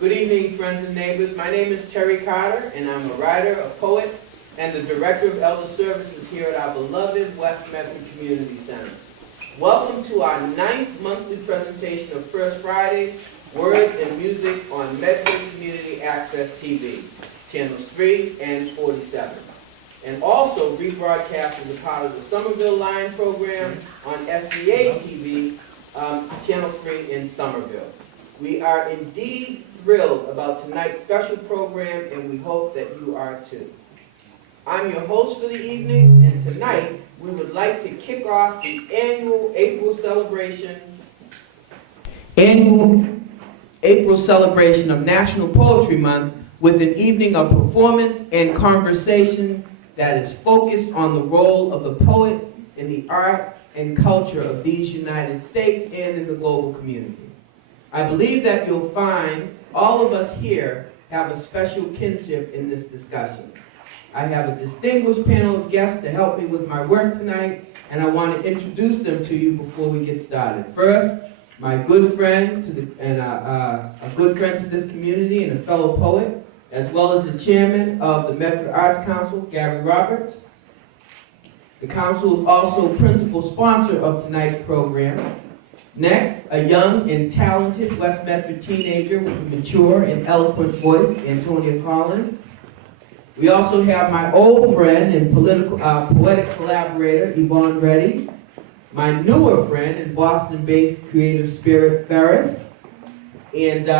Good evening, friends and neighbors. My name is Terry Carter, and I'm a writer, a poet, and the Director of Elder Services here at our beloved West Medford Community Center. Welcome to our 9th monthly presentation of First Fridays, Words and Music on Medford Community Access TV, channels 3 and 47. And also rebroadcast as a part of the Somerville Line program on SDA TV, channel 3 in Somerville. We are indeed thrilled about tonight's special program, and we hope that you are too. I'm your host for the evening, and tonight we would like to kick off the annual April celebration of National Poetry Month with an evening of performance and conversation that is focused on the role of the poet in the art and culture of these United States and in the global community. I believe that you'll find all of us here have a special kinship in this discussion. I have a distinguished panel of guests to help me with my work tonight, and I want to introduce them to you before we get started. First, my good friend a good friend to this community and a fellow poet, as well as the chairman of the Medford Arts Council, Gary Roberts. The council is also principal sponsor of tonight's program. Next, a young and talented West Medford teenager with a mature and eloquent voice, Antonia Collins. We also have my old friend and poetic collaborator, Yvonne Reddy. My newer friend and Boston-based creative spirit, Ferris. And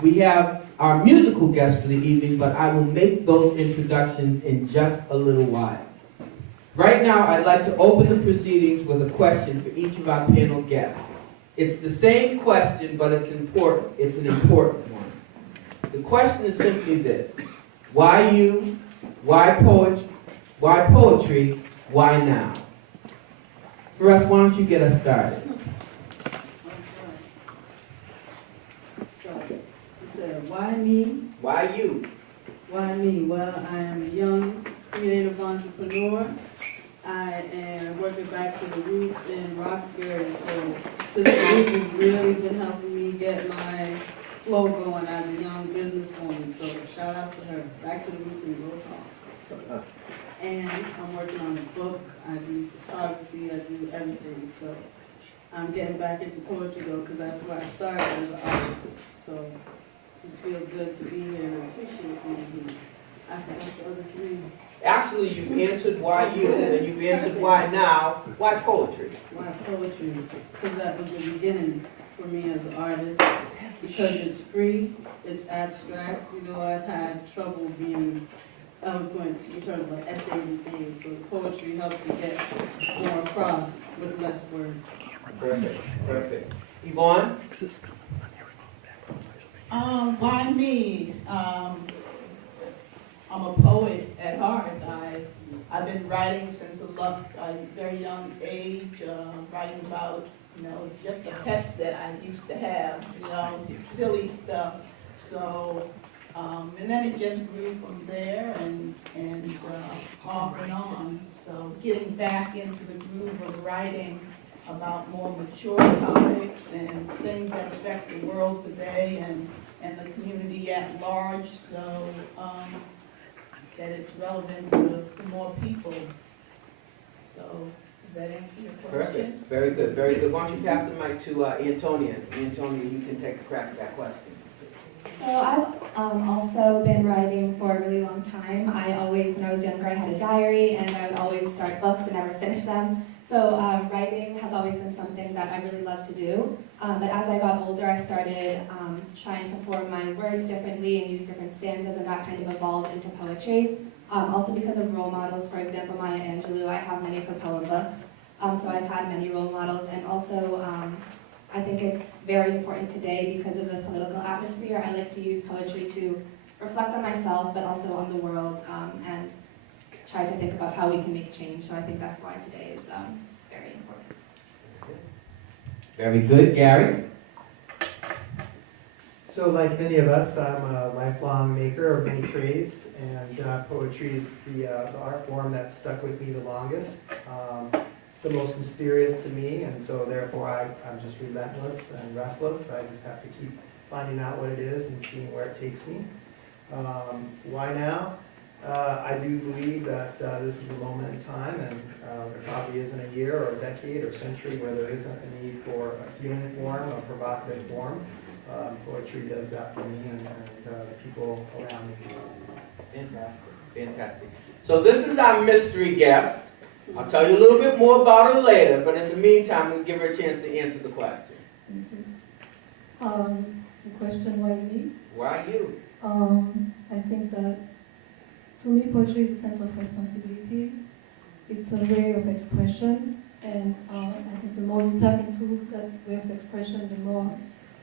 we have our musical guest for the evening, but I will make those introductions in just a little while. Right now, I'd like to open the proceedings with a question for each of our panel guests. It's the same question, but it's important. It's an important one. The question is simply this: why you? Why poetry? Why now? Russ, why don't you get us started? So, you said, why me? Why you? Why me? Well, I am a young creative entrepreneur. I am working back to the roots in Roxbury, so Sister Ruth has really been helping me get my flow going as a young businesswoman, so shout outs to her. Back to the roots and Grove Hall. And I'm working on a book, I do photography, I do everything, so I'm getting back into poetry though, because that's where I started as an artist, so it just feels good to be here and I appreciate being here. I can answer other three. Actually, you've answered why you, and you've answered why now. Why poetry? Why poetry? Because that was the beginning for me as an artist. Because it's free, it's abstract. You know, I've had trouble being eloquent in terms of like essays and things. So poetry helps you get more across with less words. Perfect, perfect. Yvonne? Why me? I'm a poet at heart. I've been writing since a very young age, writing about, just the pets that I used to have, silly stuff. So, and then it just grew from there and off and on. So getting back into the groove of writing about more mature topics and things that affect the world today and the community at large. So, that it's relevant to more people. So, does that answer your question? Perfect. Very good, very good. Why don't you pass the mic to Antonia? Antonia, you can take a crack at that question. So I've also been writing for a really long time. When I was younger, I had a diary, and I would always start books and never finish them. So writing has always been something that I really love to do. But as I got older, I started trying to form my words differently and use different stanzas, and that kind of evolved into poetry. Also because of role models, for example, Maya Angelou, I have many of her poem books. So I've had many role models, and also I think it's very important today because of the political atmosphere. I like to use poetry to reflect on myself, but also on the world, and try to think about how we can make change. So I think that's why today is very important. Very good. Gary? So like many of us, I'm a lifelong maker of many trades, and poetry is the art form that's stuck with me the longest. It's the most mysterious to me, and so therefore I'm just relentless and restless. I just have to keep finding out what it is and seeing where it takes me. Why now? I do believe that this is a moment in time, and there probably isn't a year or a decade or century where there isn't a need for a healing form, a provocative form. Poetry does that for me and the people around me. Fantastic, fantastic. So this is our mystery guest. I'll tell you a little bit more about her later, but in the meantime, we'll give her a chance to answer the question. Thank you. The question, why me? Why you? I think that to me poetry is a sense of responsibility. It's a way of expression, and I think the more you tap into that way of expression,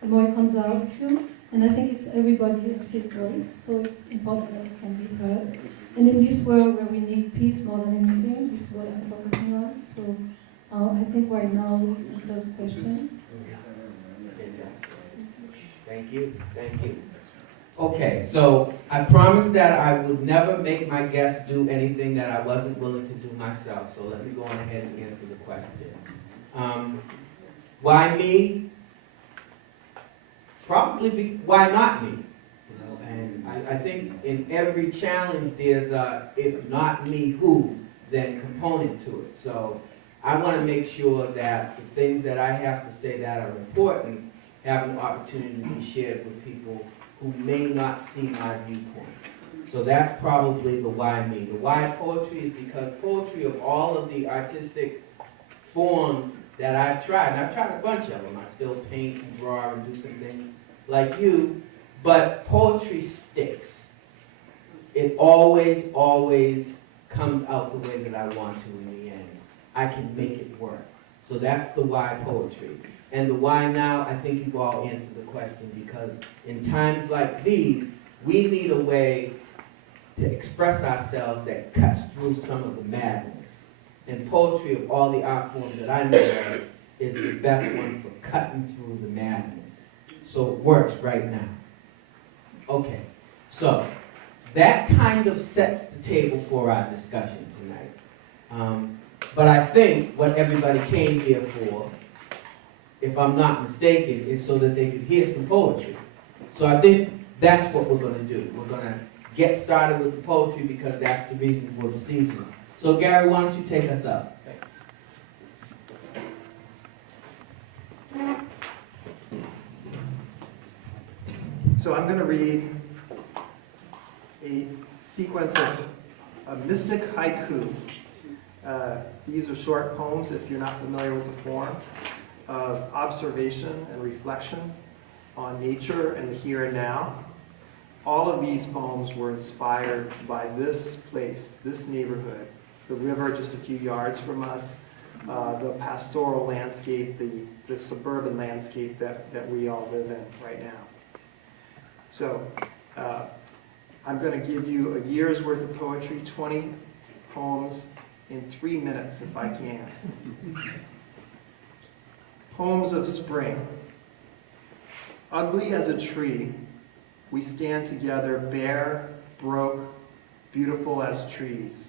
the more it comes out of you. And I think it's everybody else's voice, so it's important that it can be heard. And in this world where we need peace more than anything, this is what I'm focusing on. So I think right now this answers the question. Thank you, thank you. Okay, so I promised that I would never make my guests do anything that I wasn't willing to do myself, so let me go on ahead and answer the question. Why me? Probably why not me? And I think in every challenge there's a if not me, who, then component to it. So I want to make sure that the things that I have to say that are important have an opportunity to be shared with people who may not see my viewpoint. So that's probably the why me. The why poetry is because poetry, of all of the artistic forms that I've tried, and I've tried a bunch of them. I still paint and draw and do some things like you, but poetry sticks. It always, always comes out the way that I want to in the end. I can make it work. So that's the why poetry. And the why now, I think you've all answered the question, because in times like these, we need a way to express ourselves that cuts through some of the madness. And poetry, of all the art forms that I know of, is the best one for cutting through the madness. So it works right now. Okay, so that kind of sets the table for our discussion tonight. But I think what everybody came here for, if I'm not mistaken, is so that they could hear some poetry. So I think that's what we're going to do. We're going to get started with the poetry because that's the reason for the season. So Gary, why don't you take us up? Thanks. So I'm going to read a sequence of a mystic haiku. These are short poems, if you're not familiar with the form, of observation and reflection on nature and the here and now. All of these poems were inspired by this place, this neighborhood, the river just a few yards from us, the pastoral landscape, the suburban landscape that we all live in right now. So I'm going to give you a year's worth of poetry, 20 poems in 3 minutes if I can. Poems of spring. Ugly as a tree, we stand together, bare, broke, beautiful as trees.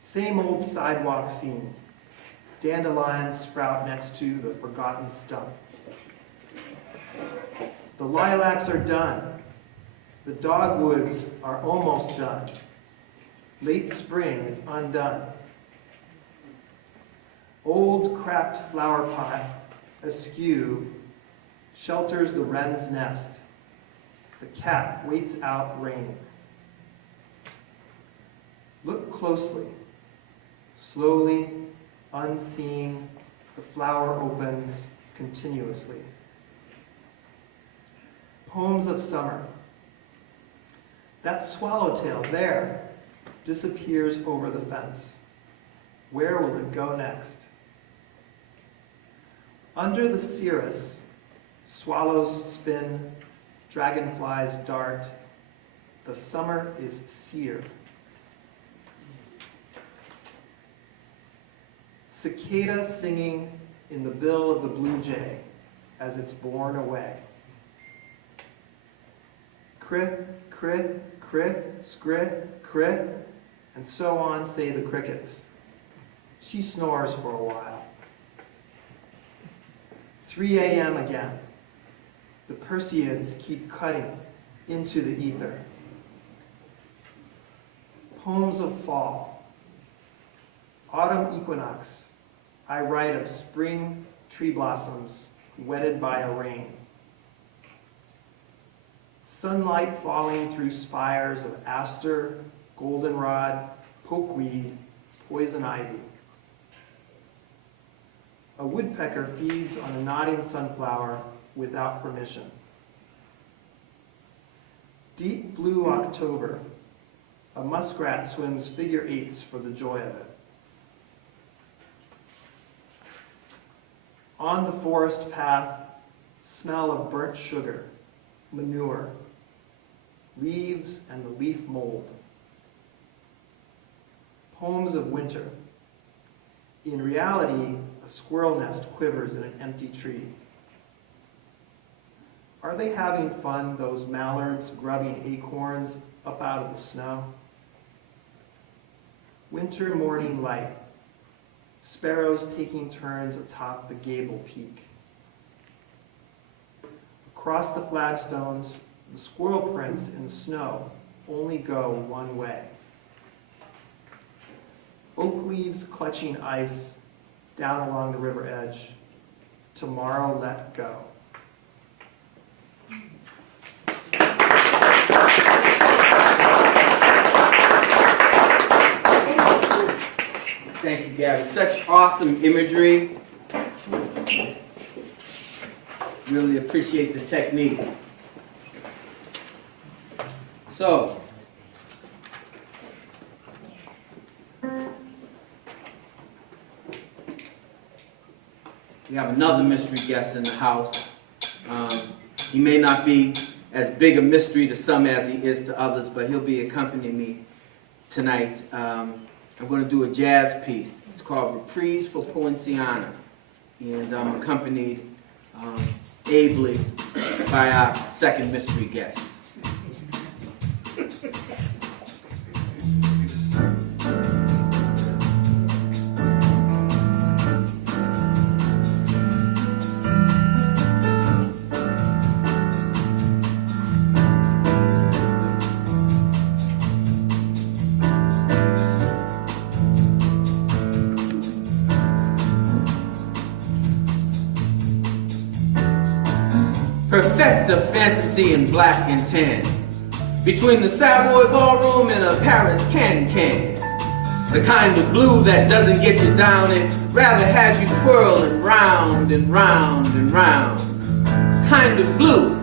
Same old sidewalk scene. Dandelions sprout next to the forgotten stump. The lilacs are done. The dogwoods are almost done. Late spring is undone. Old cracked flower pot, askew, shelters the wren's nest. The cat waits out rain. Look closely. Slowly, unseen, the flower opens continuously. Poems of summer. That swallowtail there disappears over the fence. Where will it go next? Under the cirrus, swallows spin, dragonflies dart. The summer is sear. Cicada singing in the bill of the blue jay as it's borne away. Crit, crit, crit, scrit, crit, and so on say the crickets. She snores for a while. 3 a.m. again. The Perseids keep cutting into the ether. Poems of fall. Autumn equinox. I write of spring tree blossoms wetted by a rain. Sunlight falling through spires of aster, goldenrod, pokeweed, poison ivy. A woodpecker feeds on a nodding sunflower without permission. Deep blue October. A muskrat swims figure eights for the joy of it. On the forest path, smell of burnt sugar, manure, leaves and the leaf mold. Poems of winter. In reality, a squirrel nest quivers in an empty tree. Are they having fun, those mallards grubbing acorns up out of the snow? Winter morning light. Sparrows taking turns atop the gable peak. Across the flagstones, the squirrel prints in the snow only go one way. Oak leaves clutching ice down along the river edge. Tomorrow let go. Thank you, Gary. Such awesome imagery. Really appreciate the technique. So, we have another mystery guest in the house. He may not be as big a mystery to some as he is to others, but he'll be accompanying me tonight. I'm going to do a jazz piece. It's called Reprise for Poinciana, and I'm accompanied ably by our second mystery guest. Perfect the fantasy in black and tan, between the Savoy Ballroom and a Paris can-can. The kind of blue that doesn't get you down, it rather has you twirling round and round and round. Kind of blue,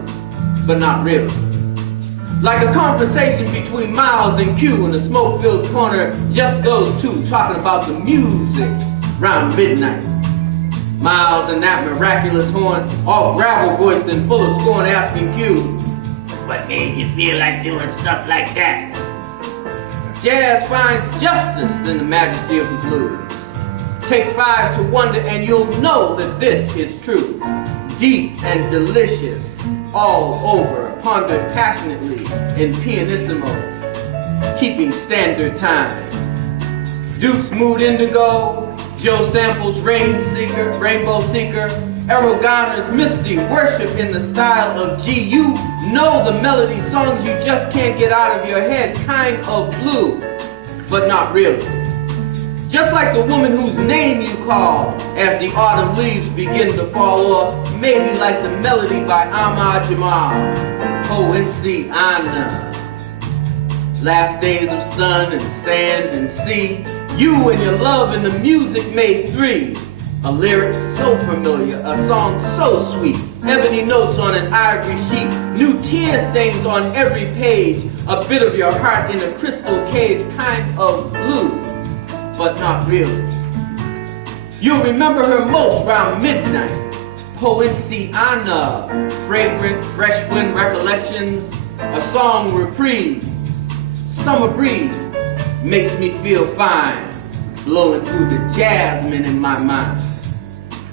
but not really. Like a conversation between Miles and Q in a smoke-filled corner, just those two talking about the music round midnight. Miles and that miraculous horn, all gravel-voiced and full of scorn, asking Q, what made you feel like doing stuff like that? Jazz finds justice in the majesty of the blues. Take 5 to wonder and you'll know that this is true. Deep and delicious, all over, pondered passionately in pianissimo, keeping standard time. Duke's Mood Indigo, Joe Sample's Rainbow Seeker, Errol Garner's Misty, worship in the style of G. You know the melody songs you just can't get out of your head, kind of blue, but not really. Just like the woman whose name you call as the autumn leaves begin to fall off, maybe like the melody by Ahmad Jamal, Poinciana. Last days of sun and sand and sea, you and your love and the music made 3. A lyric so familiar, a song so sweet, ebony notes on an ivory sheet, new tear stains on every page, a bit of your heart in a crystal cage, kind of blue, but not really. You'll remember her most round midnight, Poinciana, fragrant, fresh wind recollections, a song reprise, summer breeze, makes me feel fine, blowing through the jasmine in my mind.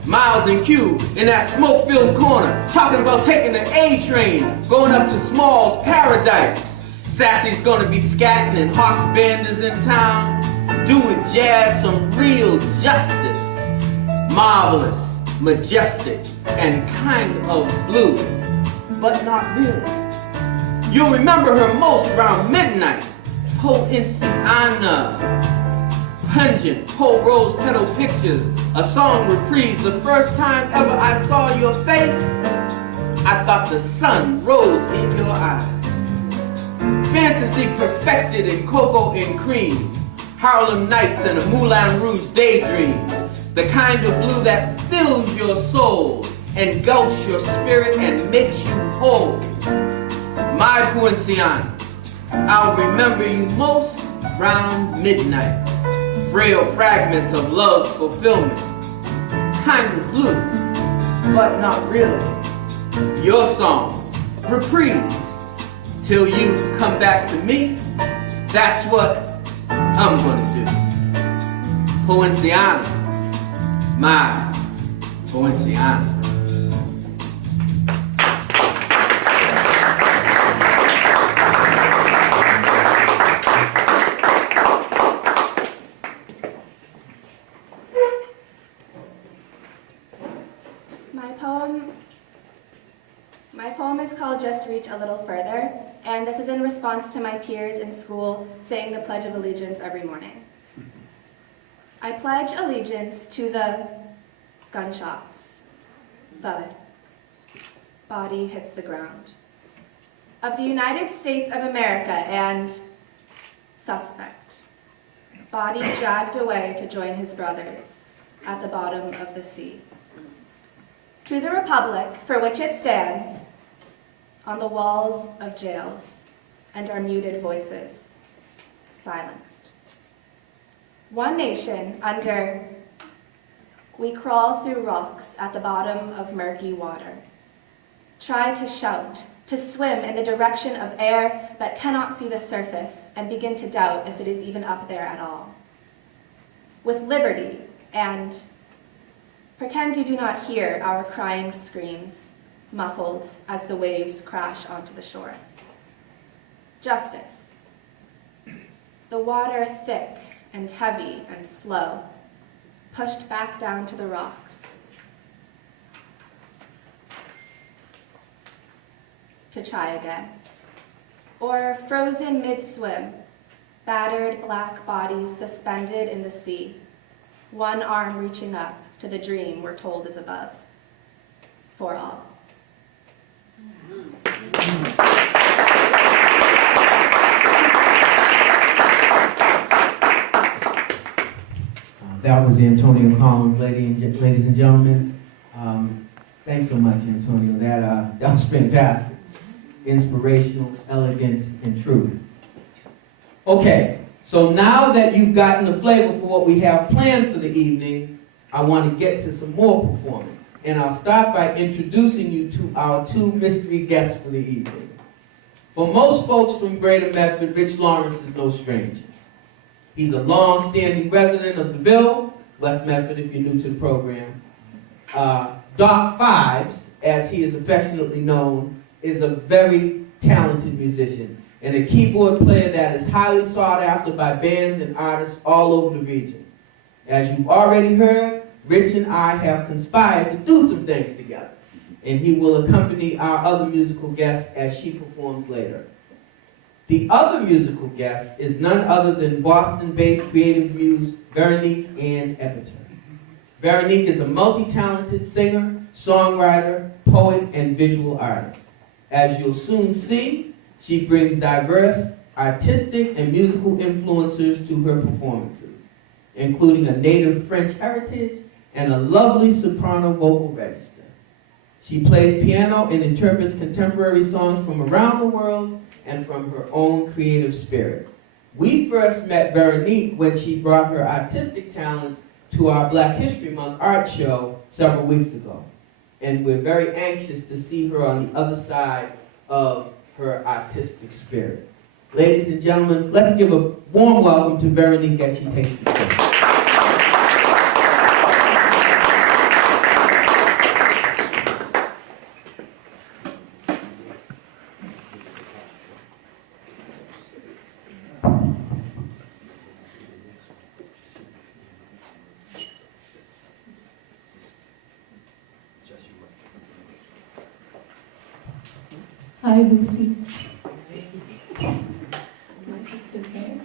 Miles and Q in that smoke-filled corner, talking about taking the A train, going up to Small's Paradise. Sassy's gonna be scatting and Hawk's band is in town. do with jazz some real justice. Marvelous, majestic, and kind of blue, but not really. You'll remember her most around midnight. Poinciana, pungent, whole rose petal pictures, a song reprise. The first time ever I saw your face, I thought the sun rose in your eyes. Fantasy perfected in cocoa and cream, Harlem Nights and a Moulin Rouge daydream, the kind of blue that fills your soul, engulfs your spirit and makes you whole. My Poinciana, I'll remember you most round midnight, frail fragments of love's fulfillment, kind of blue, but not really. Your song, reprise, till you come back to me, that's what I'm gonna do. Poinciana, my Poinciana. My poem is called Just Reach a Little Further, and this is in response to my peers in school saying the Pledge of Allegiance every morning. I pledge allegiance to the gunshots, thud, body hits the ground, of the United States of America and suspect, body dragged away to join his brothers at the bottom of the sea. To the republic for which it stands, on the walls of jails, and our muted voices, silenced. One nation under, we crawl through rocks at the bottom of murky water. Try to shout, to swim in the direction of air but cannot see the surface and begin to doubt if it is even up there at all. With liberty and pretend you do not hear our crying screams, muffled as the waves crash onto the shore. Justice. The water thick and heavy and slow, pushed back down to the rocks. To try again. Or frozen mid-swim, battered black bodies suspended in the sea, one arm reaching up to the dream we're told is above, for all. That was Antonio Collins, ladies and gentlemen. Thanks so much, Antonio. That was fantastic. Inspirational, elegant, and true. Okay, so now that you've gotten the flavor for what we have planned for the evening, I want to get to some more performance. And I'll start by introducing you to our two mystery guests for the evening. For most folks from Greater Medford, Rich Lawrence is no stranger. He's a long-standing resident of the Ville, West Medford if you're new to the program. Doc Fives, as he is affectionately known, is a very talented musician and a keyboard player that is highly sought after by bands and artists all over the region. As you've already heard, Rich and I have conspired to do some things together, and he will accompany our other musical guest as she performs later. The other musical guest is none other than Boston-based creative muse Veronique Ann Epperton. Veronique is a multi-talented singer, songwriter, poet, and visual artist. As you'll soon see, she brings diverse artistic and musical influencers to her performances, including a native French heritage and a lovely soprano vocal register. She plays piano and interprets contemporary songs from around the world and from her own creative spirit. We first met Veronique when she brought her artistic talents to our Black History Month art show several weeks ago. And we're very anxious to see her on the other side of her artistic spirit. Ladies and gentlemen, let's give a warm welcome to Veronique as she takes the stage. Hi, Lucy. My sister came.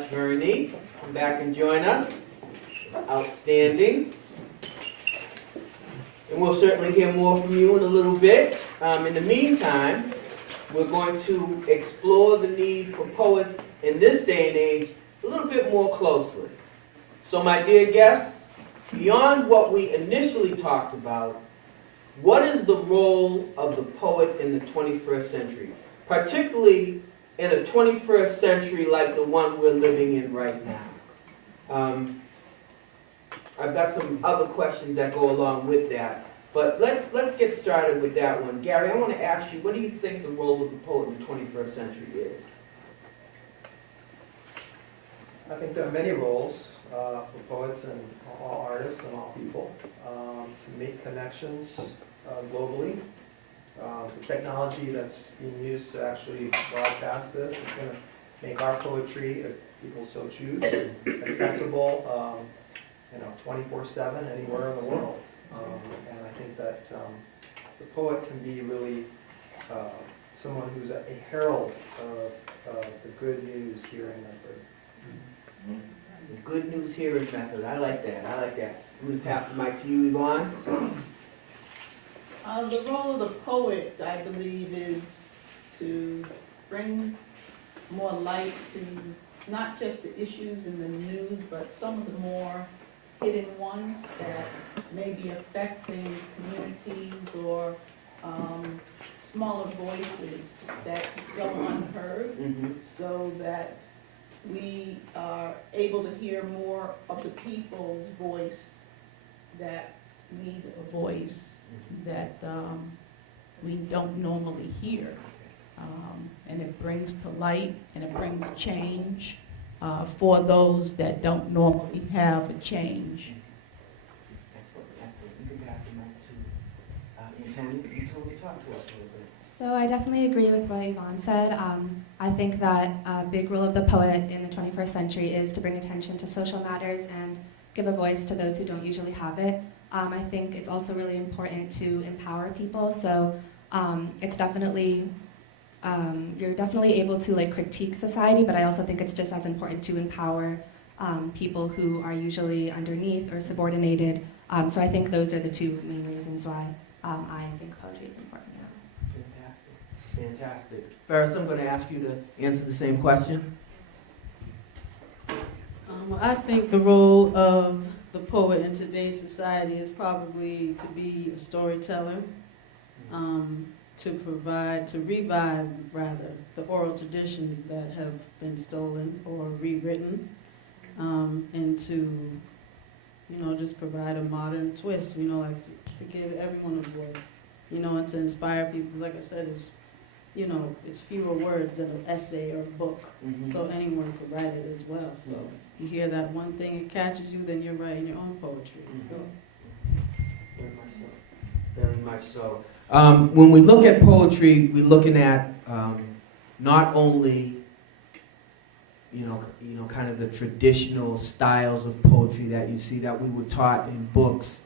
much, Veronique. Come back and join us. Outstanding. And we'll certainly hear more from you in a little bit. In the meantime, we're going to explore the need for poets in this day and age a little bit more closely. So my dear guests, beyond what we initially talked about, what is the role of the poet in the 21st century, particularly in a 21st century like the one we're living in right now? I've got some other questions that go along with that, but let's get started with that one. Gary, I want to ask you, what do you think the role of the poet in the 21st century is? I think there are many roles for poets and all artists and all people to make connections globally. The technology that's being used to actually broadcast this is going to make our poetry, if people so choose, accessible 24/7 anywhere in the world. And I think that the poet can be really someone who's a herald of the good news hearing method. The good news hearing method. I like that. I like that. I'm going to pass the mic to you, Yvonne. The role of the poet, I believe, is to bring more light to not just the issues in the news, but some of the more hidden ones that may be affecting communities or smaller voices that go unheard, so that we are able to hear more of the people's voice that need a voice that we don't normally hear. And it brings to light and it brings change for those that don't normally have a change. Excellent. You can pass the mic to Antonio. Antonio, talk to us a little bit. So I definitely agree with what Yvonne said. I think that a big role of the poet in the 21st century is to bring attention to social matters and give a voice to those who don't usually have it. I think it's also really important to empower people. So it's definitely, you're definitely able to critique society, but I also think it's just as important to empower people who are usually underneath or subordinated. So I think those are the two main reasons why I think poetry is important now. Fantastic. Ferris, I'm going to ask you to answer the same question. I think the role of the poet in today's society is probably to be a storyteller, to revive the oral traditions that have been stolen or rewritten, and to, just provide a modern twist, to give everyone a voice, and to inspire people. Like I said, it's fewer words than an essay or a book, so anyone could write it as well. So you hear that one thing, it catches you, then you're writing your own poetry. So Very much so. Very much so. When we look at poetry, we're looking at not only kind of the traditional styles of poetry that you see that we were taught in books,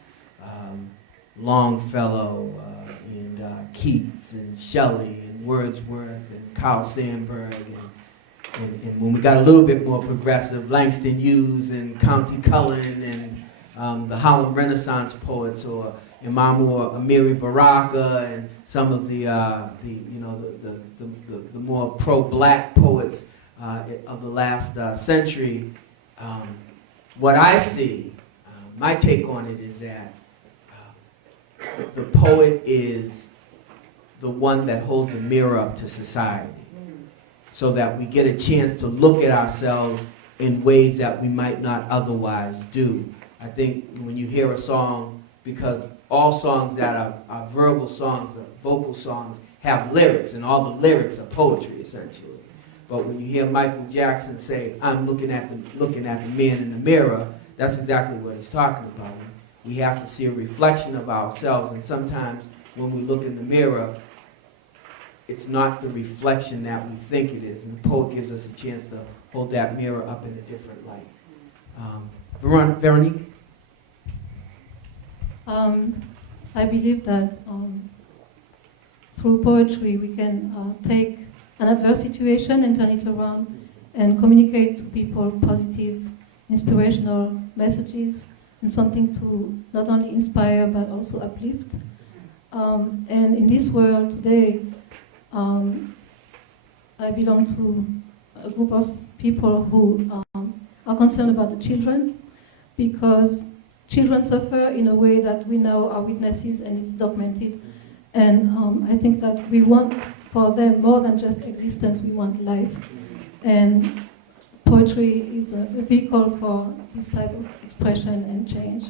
Longfellow and Keats and Shelley and Wordsworth and Carl Sandburg and when we got a little bit more progressive, Langston Hughes and Countee Cullen and the Harlem Renaissance poets, or Imamu Amiri Baraka and some of the more pro-black poets of the last century. What I see, my take on it is that the poet is the one that holds a mirror up to society, so that we get a chance to look at ourselves in ways that we might not otherwise do. I think when you hear a song, because all songs that are verbal songs, vocal songs, have lyrics, and all the lyrics are poetry, essentially. But when you hear Michael Jackson say, "I'm looking at the man in the mirror," that's exactly what he's talking about. We have to see a reflection of ourselves, and sometimes when we look in the mirror, it's not the reflection that we think it is, and the poet gives us a chance to hold that mirror up in a different light. Veronique? I believe that through poetry we can take an adverse situation and turn it around and communicate to people positive, inspirational messages and something to not only inspire but also uplift. And in this world today, I belong to a group of people who are concerned about the children, because children suffer in a way that we now are witnesses and it's documented. And I think that we want for them more than just existence, we want life. And poetry is a vehicle for this type of expression and change.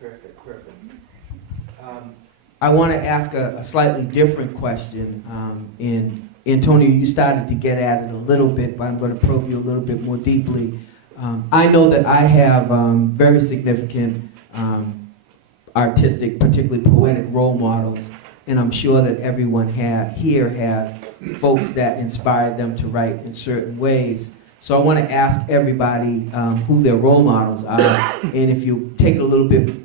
Perfect, perfect. I want to ask a slightly different question. And Antonio, you started to get at it a little bit, but I'm going to probe you a little bit more deeply. I know that I have very significant artistic, particularly poetic role models, and I'm sure that everyone here has folks that inspired them to write in certain ways. So I want to ask everybody who their role models are, and if you take it a little bit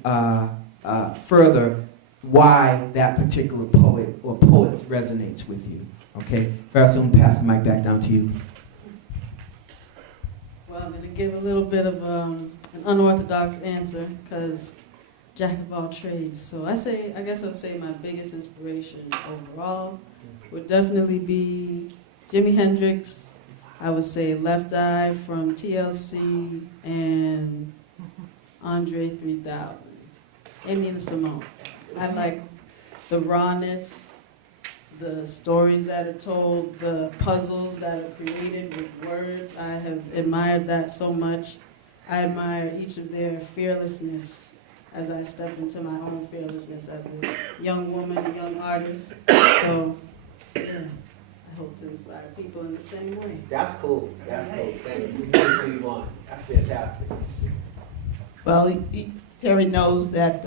further, why that particular poet or poet resonates with you. Okay? First, I'm going to pass the mic back down to you. Well, I'm going to give a little bit of an unorthodox answer, because jack of all trades. So I guess I would say my biggest inspiration overall would definitely be Jimi Hendrix. I would say Left Eye from TLC, and Andre 3000, and Nina Simone. I like the rawness, the stories that are told, the puzzles that are created with words. I have admired that so much. I admire each of their fearlessness as I step into my own fearlessness as a young woman, a young artist. So, yeah, I hope to inspire people in the same way. That's cool. That's cool. Thank you. You can do what you want. That's fantastic. Well, Terry knows that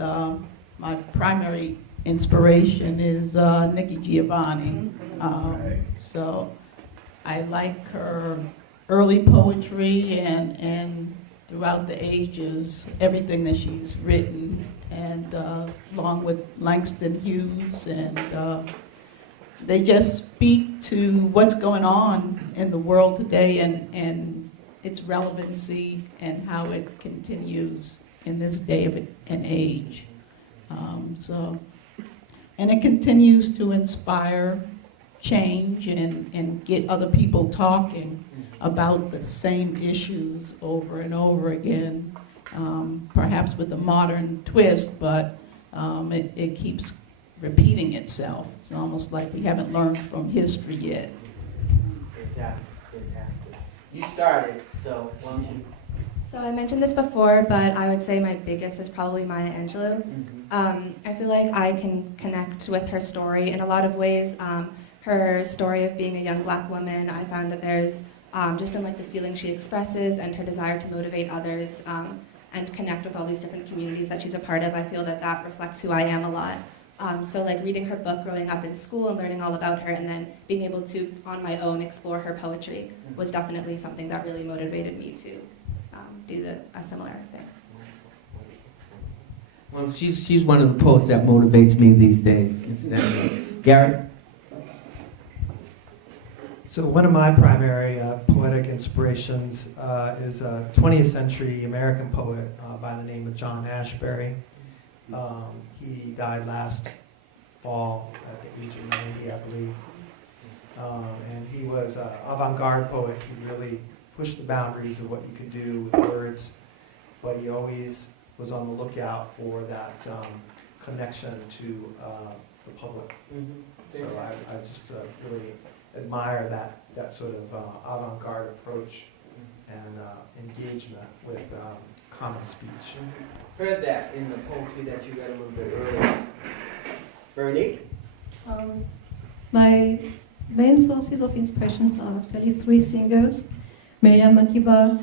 my primary inspiration is Nikki Giovanni. So I like her early poetry and throughout the ages, everything that she's written, and along with Langston Hughes, and they just speak to what's going on in the world today and its relevancy and how it continues in this day of and age. And it continues to inspire change and get other people talking about the same issues over and over again, perhaps with a modern twist, but it keeps repeating itself. It's almost like we haven't learned from history yet. Fantastic, fantastic. You started, so why don't you? So I mentioned this before, but I would say my biggest is probably Maya Angelou. I feel like I can connect with her story in a lot of ways. Her story of being a young black woman, I found that there's just in like the feelings she expresses and her desire to motivate others and connect with all these different communities that she's a part of. I feel that that reflects who I am a lot. So like reading her book growing up in school and learning all about her, and then being able to, on my own, explore her poetry was definitely something that really motivated me to do a similar thing. Well, she's one of the poets that motivates me these days, incidentally. Gary? So one of my primary poetic inspirations is a 20th century American poet by the name of John Ashbery. He died last fall at the age of 90, I believe. And he was an avant-garde poet. He really pushed the boundaries of what you could do with words, but he always was on the lookout for that connection to the public. So I just really admire that sort of avant-garde approach and engagement with common speech. Heard that in the poetry that you read a little bit earlier. Veronique? My main sources of inspirations are actually three singers. Miriam Makeba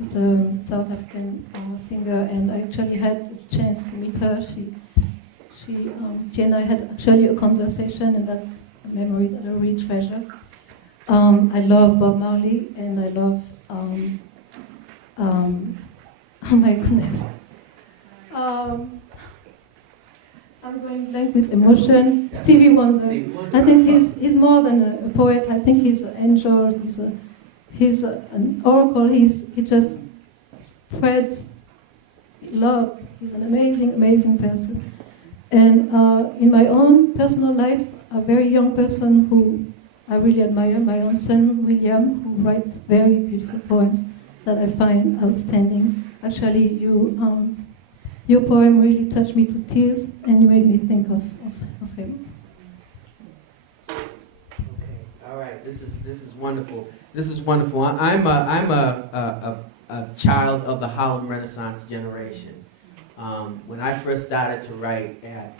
is a South African singer, and I actually had a chance to meet her. She and I had actually a conversation, and that's a memory that I really treasure. I love Bob Marley, and I love, oh my goodness. I'm going blank with emotion. Stevie Wonder. I think he's more than a poet. I think he's an angel. he's an oracle. He just spreads love. He's an amazing, amazing person. And in my own personal life, a very young person who I really admire, my own son, William, who writes very beautiful poems that I find outstanding. Actually, your poem really touched me to tears, and you made me think of him. Okay, all right. This is wonderful. This is wonderful. I'm a child of the Harlem Renaissance generation. When I first started to write at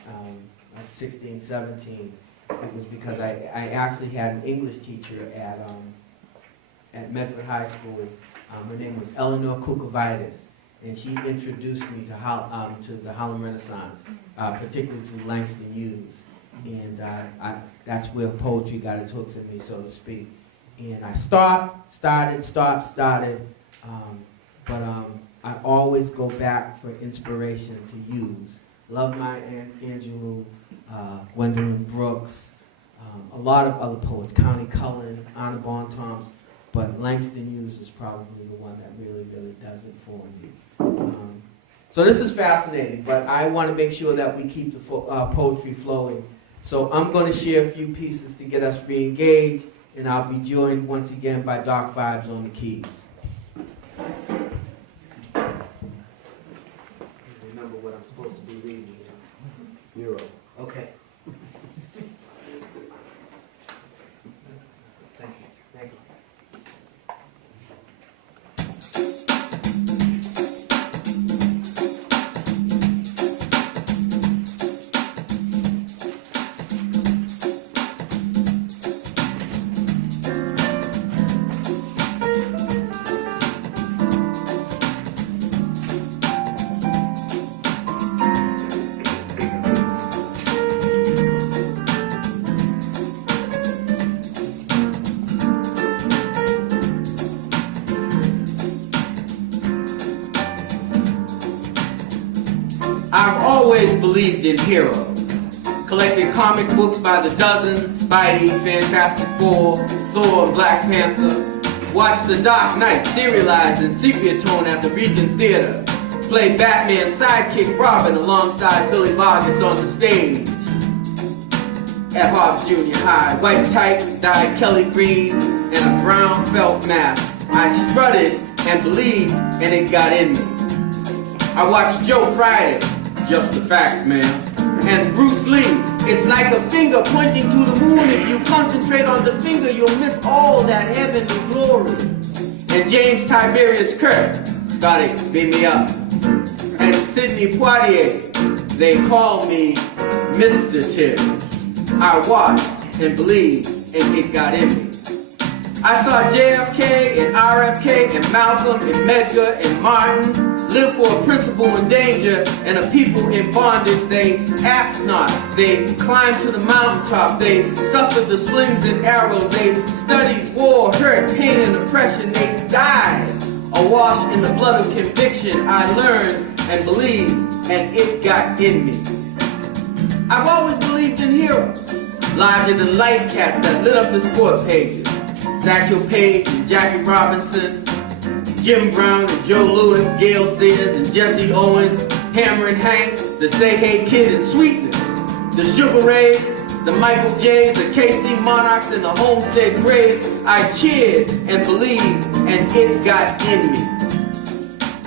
16, 17, it was because I actually had an English teacher at Medford High School. Her name was Eleanor Kukovitis, and she introduced me to the Harlem Renaissance, particularly to Langston Hughes. And that's where poetry got its hooks in me, so to speak. And I started, but I always go back for inspiration to use. Love my Aunt Angelou, Gwendolyn Brooks, a lot of other poets, Connie Cullen, Anna Bontemps, but Langston Hughes is probably the one that really, really does it for me. So this is fascinating, but I want to make sure that we keep the poetry flowing. So I'm going to share a few pieces to get us re-engaged, and I'll be joined once again by Doc Vibes on the keys. Remember what I'm supposed to be reading here. Euro. Okay. Thank you. Thank you. I've always believed in heroes. Collected comic books by the dozens, Spidey, Fantastic Four, Thor, Black Panther. Watched The Dark Knight serialized in sepia tone at the Regent Theater. Played Batman's sidekick Robin alongside Billy Vargas on the stage. At Hobbs Junior High, white tights, dyed Kelly green, and a brown felt mask. I strutted and believed, and it got in me. I watched Joe Friday, just the facts, man. And Bruce Lee, it's like a finger pointing to the moon. If you concentrate on the finger, you'll miss all that heavenly glory. And James Tiberius Kirk, Scotty, beat me up. And Sidney Poitier, they call me Mr. Tibbs. I watched and believed, and it got in me. I saw JFK and RFK and Malcolm and Medgar and Martin live for a principle in danger and a people in bondage. They asked not, they climbed to the mountaintop, they suffered the slings and arrows, they studied war, hurt, pain, and oppression. They died awash in the blood of conviction. I learned and believed, and it got in me. I've always believed in heroes, larger than life cats that lit up the sport pages. Satchel Paige and Jackie Robinson, Jim Brown and Joe Louis, Gail Sayers and Jesse Owens, Hammer and Hank, the Say Hey Kid and Sweetness, the Sugar Rays, the Michael J's, the KC Monarchs, and the Homestead Grays. I cheered and believed, and it got in me.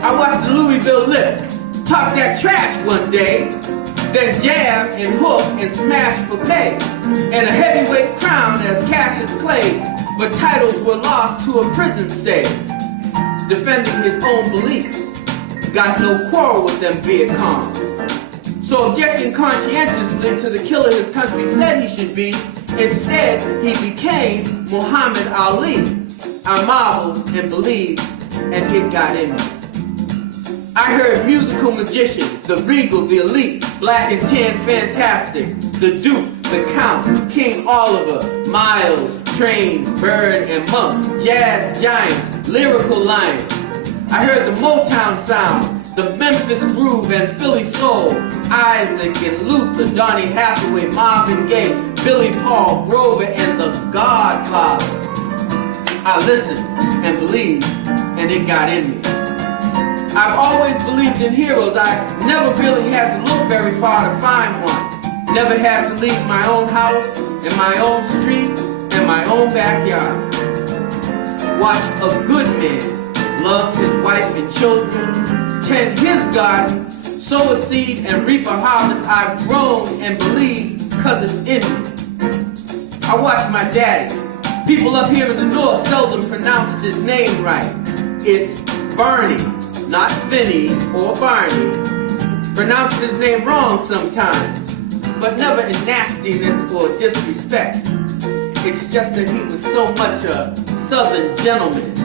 I watched the Louisville Lift talk that trash one day, then jab and hook and smash for pay, and a heavyweight crown as Cassius Clay, but titles were lost to a prison stay. Defending his own beliefs, got no quarrel with them Viet Cong. So objecting conscientiously to the killer his country said he should be, instead he became Muhammad Ali. I marveled and believed, and it got in me. I heard musical magicians, the regal, the elite, black and tan fantastic, the Duke, the Count, King Oliver, Miles, Train, Bird, and Monk, jazz giants, lyrical lions. I heard the Motown sound, the Memphis groove and Philly soul, Isaac and Luther, Donny Hathaway, Marvin Gaye, Billy Paul, Grover, and the Godfather. I listened and believed, and it got in me. I've always believed in heroes. I never really had to look very far to find one. Never had to leave my own house, and my own street, and my own backyard. Watch a good man love his wife and children, tend his garden, sow a seed and reap a harvest. I've grown and believed because it's in me. I watch my daddy. People up here in the north seldom pronounce his name right. It's Barney, not Vinny or Barney. Pronounce his name wrong sometimes, but never in nastiness or disrespect. It's just that he was so much a southern gentleman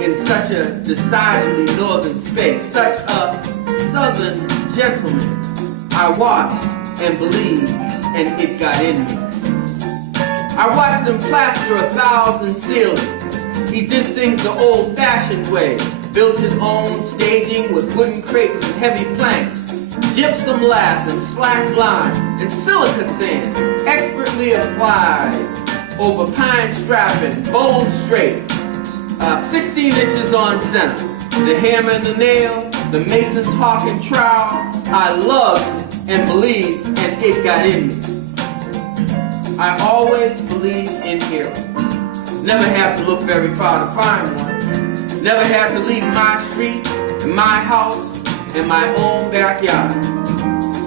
in such a decidedly northern space, such a southern gentleman. I watched and believed, and it got in me. I watched him plaster 1,000 ceilings. He did things the old-fashioned way, built his own staging with wooden crates and heavy planks, gypsum lath and slack lime, and silica sand, expertly applied over pine strapping, bone straight, 16 inches on center. The hammer and the nail, the mason's hawk and trowel, I loved and believed, and it got in me. I always believed in heroes. Never had to look very far to find one. Never had to leave my street, and my house, and my own backyard.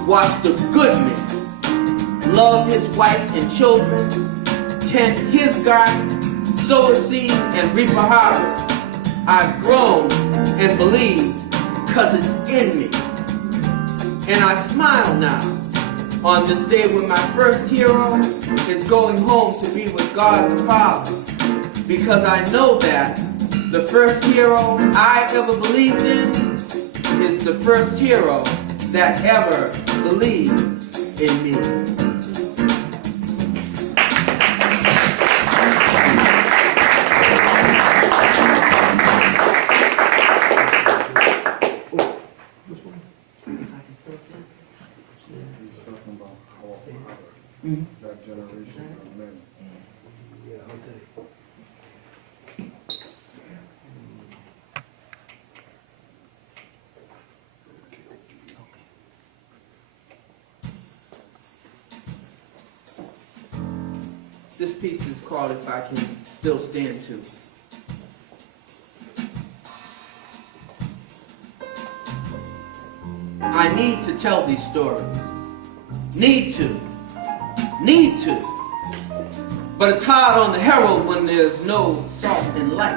Watched a good man love his wife and children, tend his garden, sow a seed and reap a harvest. I've grown and believed because it's in me. And I smile now on this day when my first hero is going home to be with God the Father, because I know that the first hero I ever believed in is the first hero that ever believed in me. That generation of men. Yeah, I'll tell you. This piece is called If I Can Still Stand To. I need to tell these stories. Need to. But it's hard on the herald when there's no salt and light.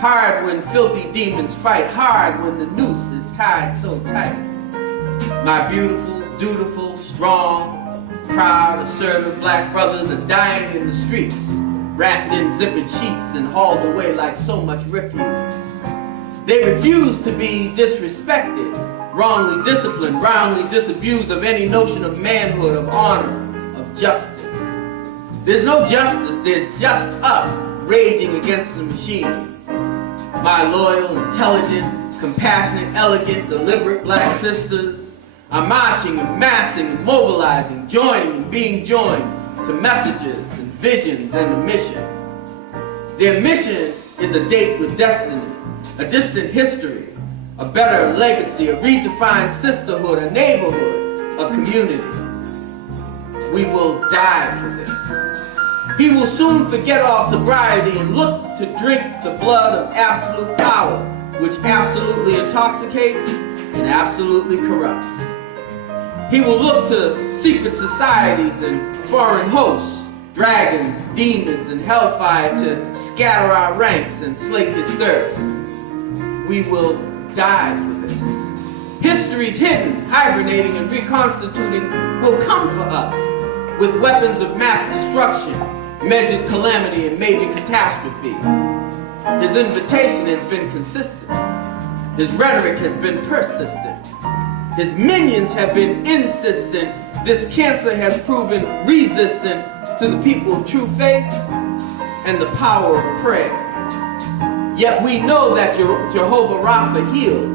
Hard when filthy demons fight. Hard when the noose is tied so tight. My beautiful, dutiful, strong, proud, assertive black brothers are dying in the streets, wrapped in zippered sheets and hauled away like so much refuse. They refuse to be disrespected, wrongly disciplined, roundly disabused of any notion of manhood, of honor, of justice. There's no justice, there's just us raging against the machine. My loyal, intelligent, compassionate, elegant, deliberate black sisters are marching and massing and mobilizing, joining and being joined to messages and visions and a mission. Their mission is a date with destiny, a distant history, a better legacy, a redefined sisterhood, a neighborhood, a community. We will die for this. He will soon forget all sobriety and look to drink the blood of absolute power, which absolutely intoxicates and absolutely corrupts. He will look to secret societies and foreign hosts, dragons, demons, and hellfire to scatter our ranks and slake his thirst. We will die for this. History's hidden, hibernating, and reconstituting will come for us with weapons of mass destruction, measured calamity, and major catastrophe. His invitation has been consistent. His rhetoric has been persistent. His minions have been insistent. This cancer has proven resistant to the people of true faith and the power of prayer. Yet we know that Jehovah Rapha heals.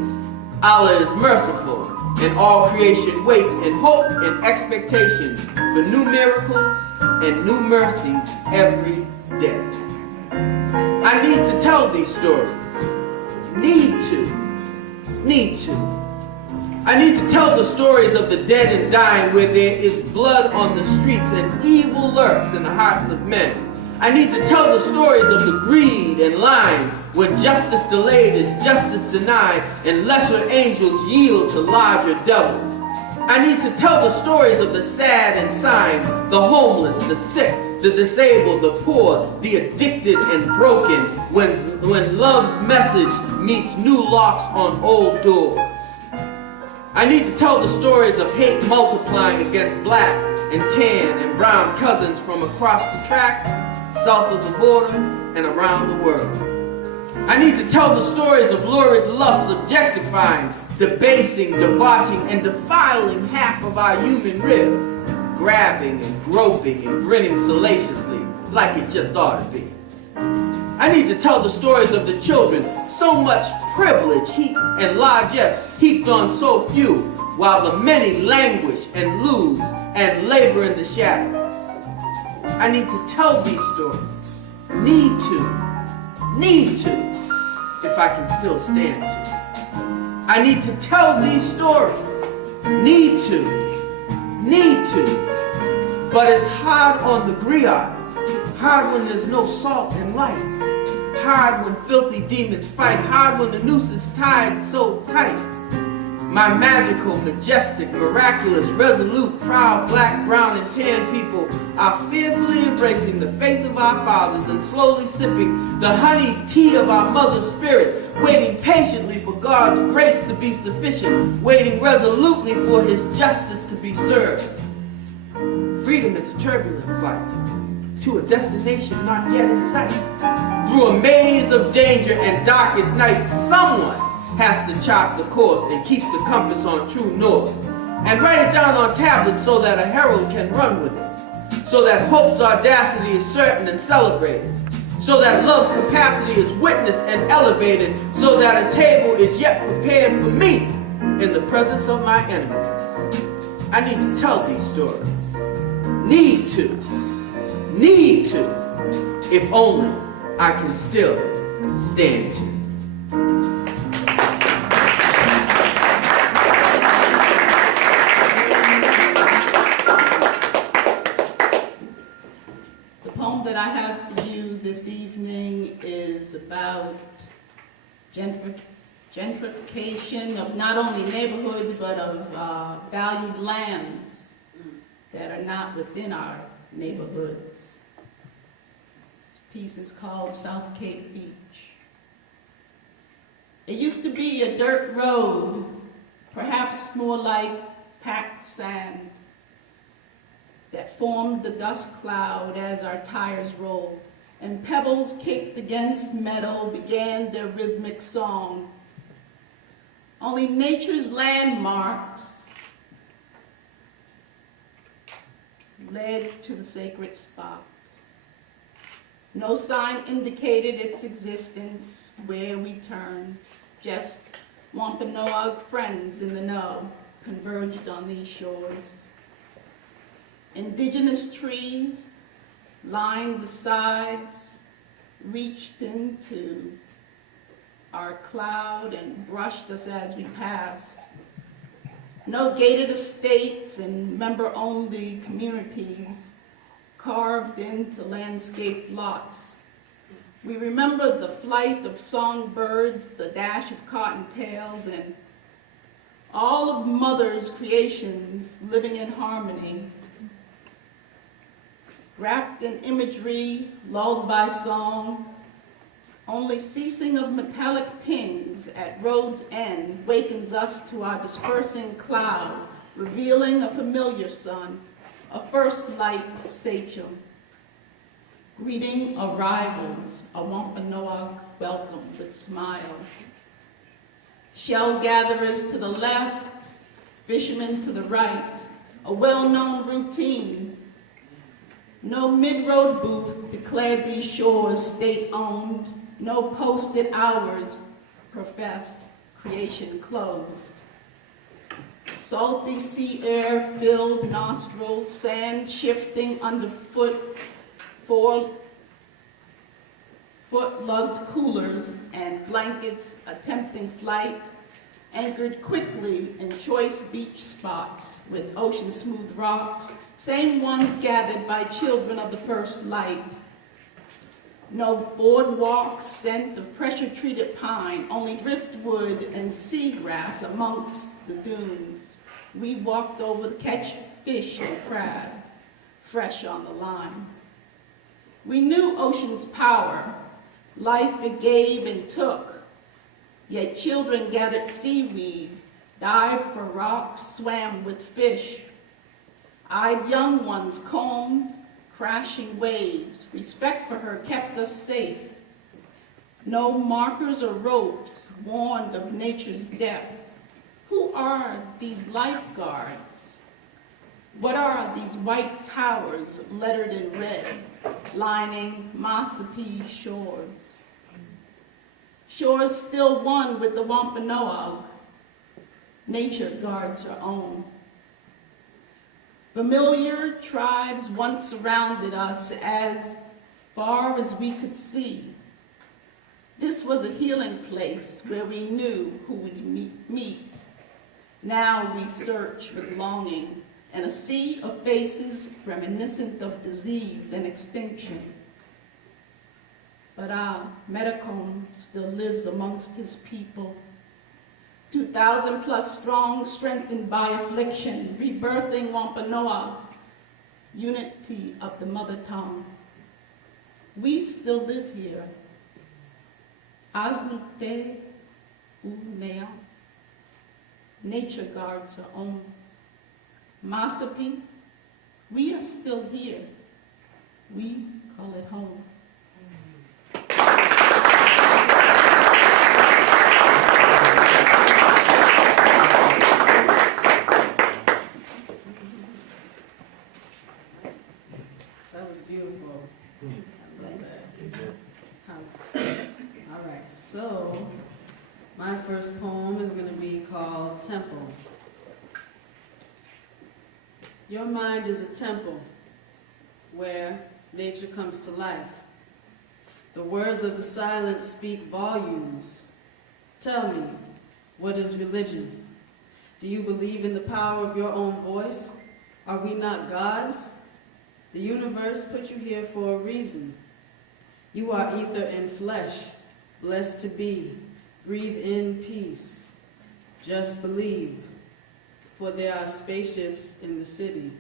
Allah is merciful, and all creation waits in hope and expectation for new miracles and new mercies every day. I need to tell these stories. Need to. I need to tell the stories of the dead and dying where there is blood on the streets and evil lurks in the hearts of men. I need to tell the stories of the greed and lying when justice delayed is justice denied and lesser angels yield to larger devils. I need to tell the stories of the sad and sighing, the homeless, the sick, the disabled, the poor, the addicted and broken, when love's message meets new locks on old doors. I need to tell the stories of hate multiplying against black and tan and brown cousins from across the track, south of the border, and around the world. I need to tell the stories of lurid lust objectifying, debasing, debauching, and defiling half of our human rib, grabbing and groping and grinning salaciously like it just ought to be. I need to tell the stories of the children, so much privilege and largesse heaped on so few, while the many languish and lose and labor in the shadows. I need to tell these stories. Need to, if I can still stand to. I need to tell these stories. Need to. But it's hard on the griot. Hard when there's no salt and light. Hard when filthy demons fight. Hard when the noose is tied so tight. My magical, majestic, miraculous, resolute, proud, black, brown, and tan people are fearfully embracing the faith of our fathers and slowly sipping the honey tea of our mother's spirits, waiting patiently for God's grace to be sufficient, waiting resolutely for His justice to be served. Freedom is a turbulent flight to a destination not yet in sight. Through a maze of danger and darkest nights, someone has to chart the course and keep the compass on true north, and write it down on tablets so that a herald can run with it, so that hope's audacity is certain and celebrated, so that love's capacity is witnessed and elevated, so that a table is yet prepared for me in the presence of my enemies. I need to tell these stories. Need to, if only I can still stand to. The poem that I have for you this evening is about gentrification of not only neighborhoods but of valued lands that are not within our neighborhoods. This piece is called South Cape Beach. It used to be a dirt road, perhaps more like packed sand, that formed the dust cloud as our tires rolled, and pebbles kicked against metal began their rhythmic song. Only nature's landmarks led to the sacred spot. No sign indicated its existence where we turned. Just Wampanoag friends in the know converged on these shores. Indigenous trees lined the sides, reached into our cloud and brushed us as we passed. No gated estates and member-only communities carved into landscape lots. We remember the flight of songbirds, the dash of cottontails, and all of Mother's creations living in harmony. Wrapped in imagery, lulled by song, only ceasing of metallic pings at road's end wakens us to our dispersing cloud, revealing a familiar sun, a first light sachem. Greeting arrivals, a Wampanoag welcome with smile. Shell gatherers to the left, fishermen to the right, a well-known routine. No mid-road booth declared these shores state-owned, no posted hours professed, creation closed. Salty sea air filled nostrils, sand shifting underfoot, foot-lugged coolers and blankets attempting flight, anchored quickly in choice beach spots with ocean-smooth rocks, same ones gathered by children of the first light. No boardwalk scent of pressure-treated pine, only driftwood and seagrass amongst the dunes. We walked over to catch fish and crab, fresh on the line. We knew ocean's power, life it gave and took, yet children gathered seaweed, dived for rocks, swam with fish. Eyed young ones combed crashing waves. Respect for her kept us safe. No markers or ropes warned of nature's depth. Who are these lifeguards? What are these white towers lettered in red, lining Massapee shores? Shores still one with the Wampanoag. Nature guards her own. Familiar tribes once surrounded us as far as we could see. This was a healing place where we knew who we'd meet. Now we search with longing and a sea of faces reminiscent of disease and extinction. But our Metacom still lives amongst his people. 2,000 plus strong, strengthened by affliction, rebirthing Wampanoag, unity of the mother tongue. We still live here. Aznute Unea. Nature guards her own. Massapee, we are still here. We call it home. That was beautiful. I love that. All right, so my first poem is going to be called Temple. Your mind is a temple where nature comes to life. The words of the silent speak volumes. Tell me, what is religion? Do you believe in the power of your own voice? Are we not gods? The universe put you here for a reason. You are ether and flesh, blessed to be. Breathe in peace. Just believe, for there are spaceships in the city.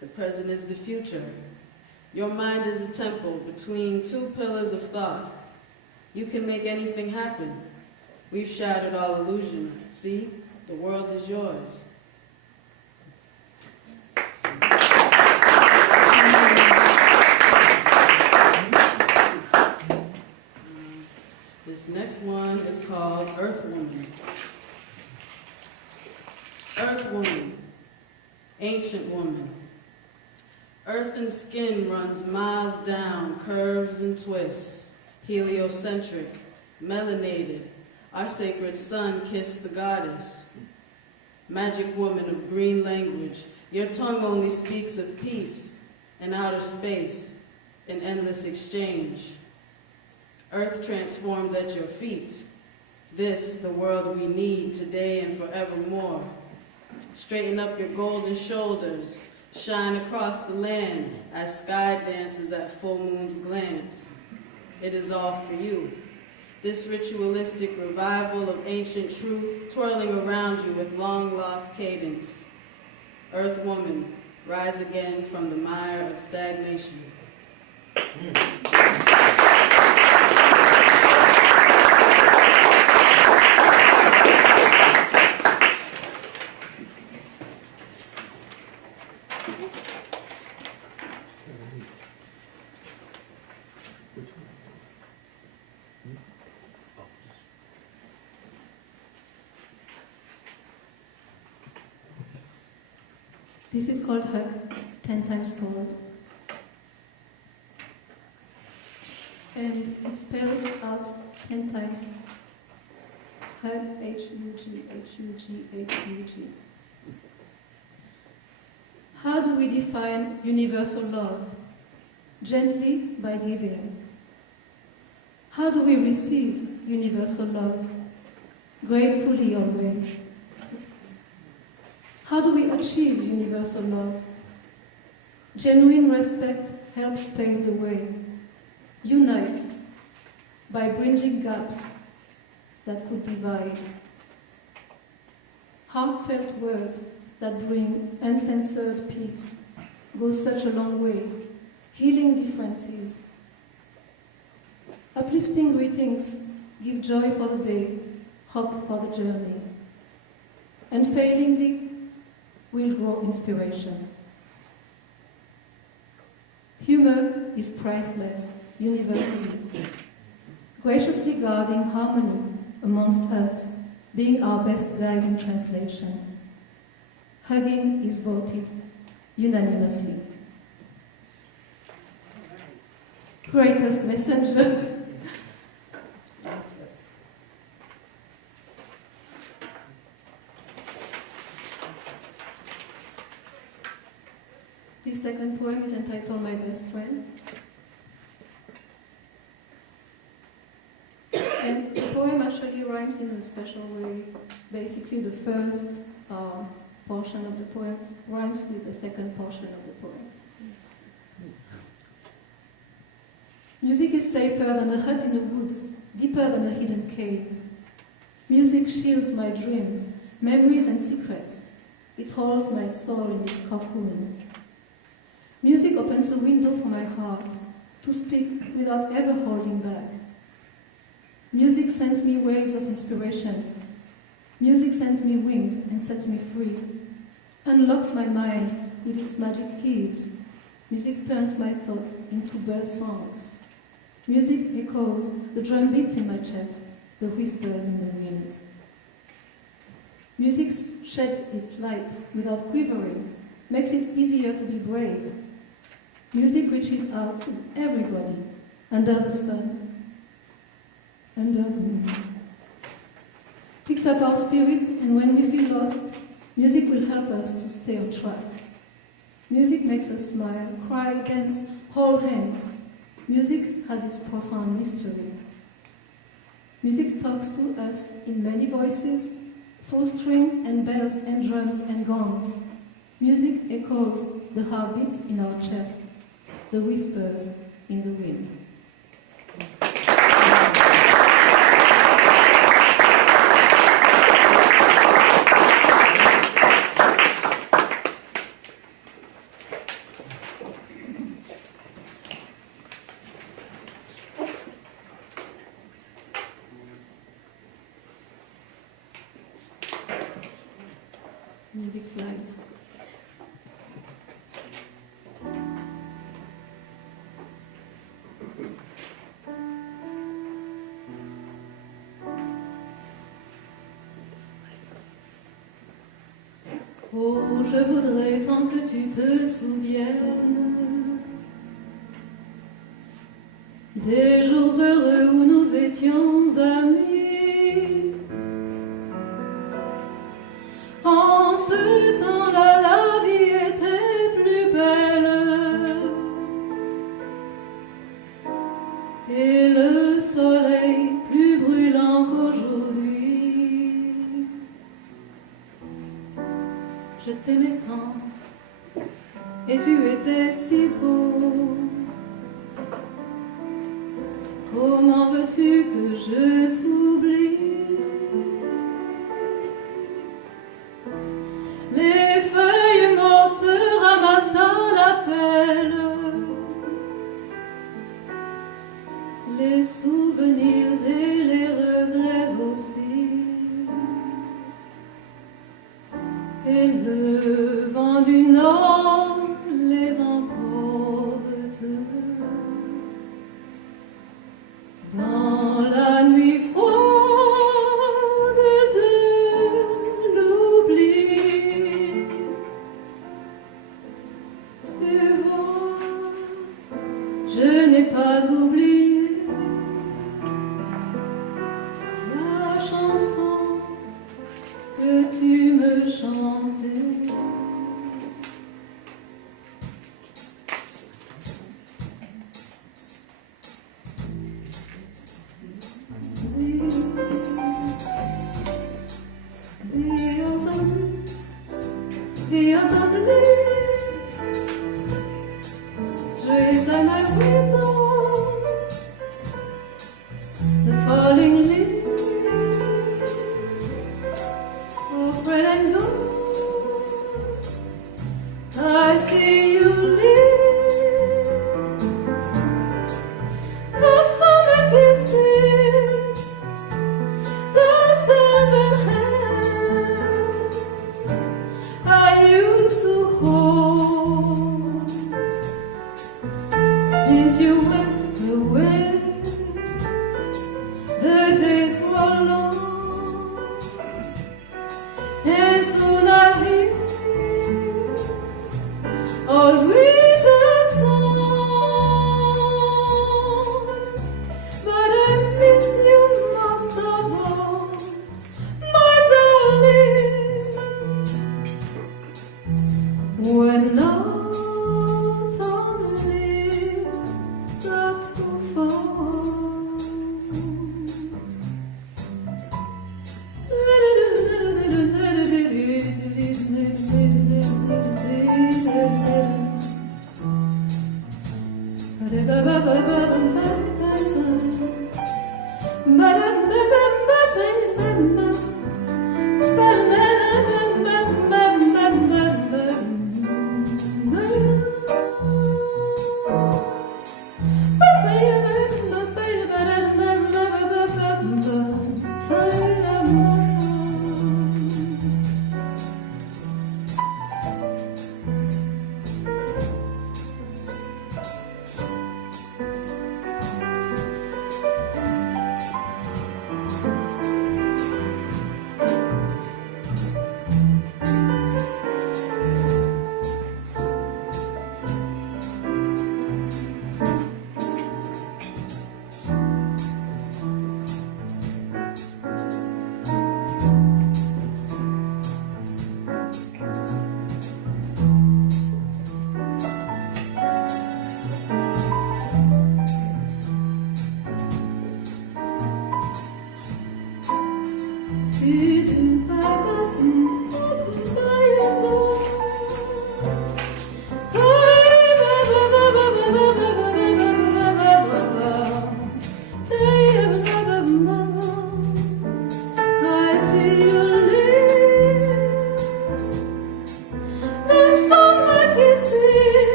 The present is the future. Your mind is a temple between two pillars of thought. You can make anything happen. We've shattered all illusion. See, the world is yours. This next one is called Earth Woman. Earth Woman, ancient woman. Earth and skin runs miles down, curves and twists. Heliocentric, melanated, our sacred sun kissed the goddess. Magic woman of green language, your tongue only speaks of peace and outer space, an endless exchange. Earth transforms at your feet. This, the world we need today and forevermore. Straighten up your golden shoulders, shine across the land as sky dances at full moon's glance. It is all for you. This ritualistic revival of ancient truth twirling around you with long-lost cadence. Earth woman, rise again from the mire of stagnation. This is called Hug, 10 times told. And it spells out 10 times. Hug, H-U-G, H-U-G, H-U-G. How do we define universal love? Gently by giving. How do we receive universal love? Gratefully always. How do we achieve universal love? Genuine respect helps pave the way, unites by bridging gaps that could divide. Heartfelt words that bring uncensored peace go such a long way, healing differences. Uplifting greetings give joy for the day, hope for the journey. Unfailingly, will grow inspiration. Humor is priceless, universally, graciously guarding harmony amongst us, being our best guide in translation. Hugging is voted unanimously. Greatest messenger. This second poem is entitled My Best Friend. And the poem actually rhymes in a special way. Basically, the first portion of the poem rhymes with the second portion of the poem. Music is safer than a hut in the woods, deeper than a hidden cave. Music shields my dreams, memories and secrets. It holds my soul in its cocoon. Music opens a window for my heart to speak without ever holding back. Music sends me waves of inspiration. Music sends me wings and sets me free. Unlocks my mind with its magic keys. Music turns my thoughts into bird songs. Music echoes the drum beats in my chest, the whispers in the wind. Music sheds its light without quivering, makes it easier to be brave. Music reaches out to everybody, under the sun, under the moon. Picks up our spirits, and when we feel lost, music will help us to stay on track. Music makes us smile, cry, dance, hold hands. Music has its profound mystery. Music talks to us in many voices, through strings and bells and drums and gongs. Music echoes the heartbeats in our chests, the whispers in the wind. Music flies. Oh, je voudrais tant que tu te souviennes des jours heureux où nous étions amis. En ce temps-là, la vie était plus belle et le soleil plus brûlant qu'aujourd'hui. Je t'aimais tant et tu étais si beau. Comment veux-tu que je t'oublie? Les feuilles mortes se ramassent à la pelle. Les souvenirs et les regrets aussi. Et le vent du nord les emporte. Dans la nuit froide,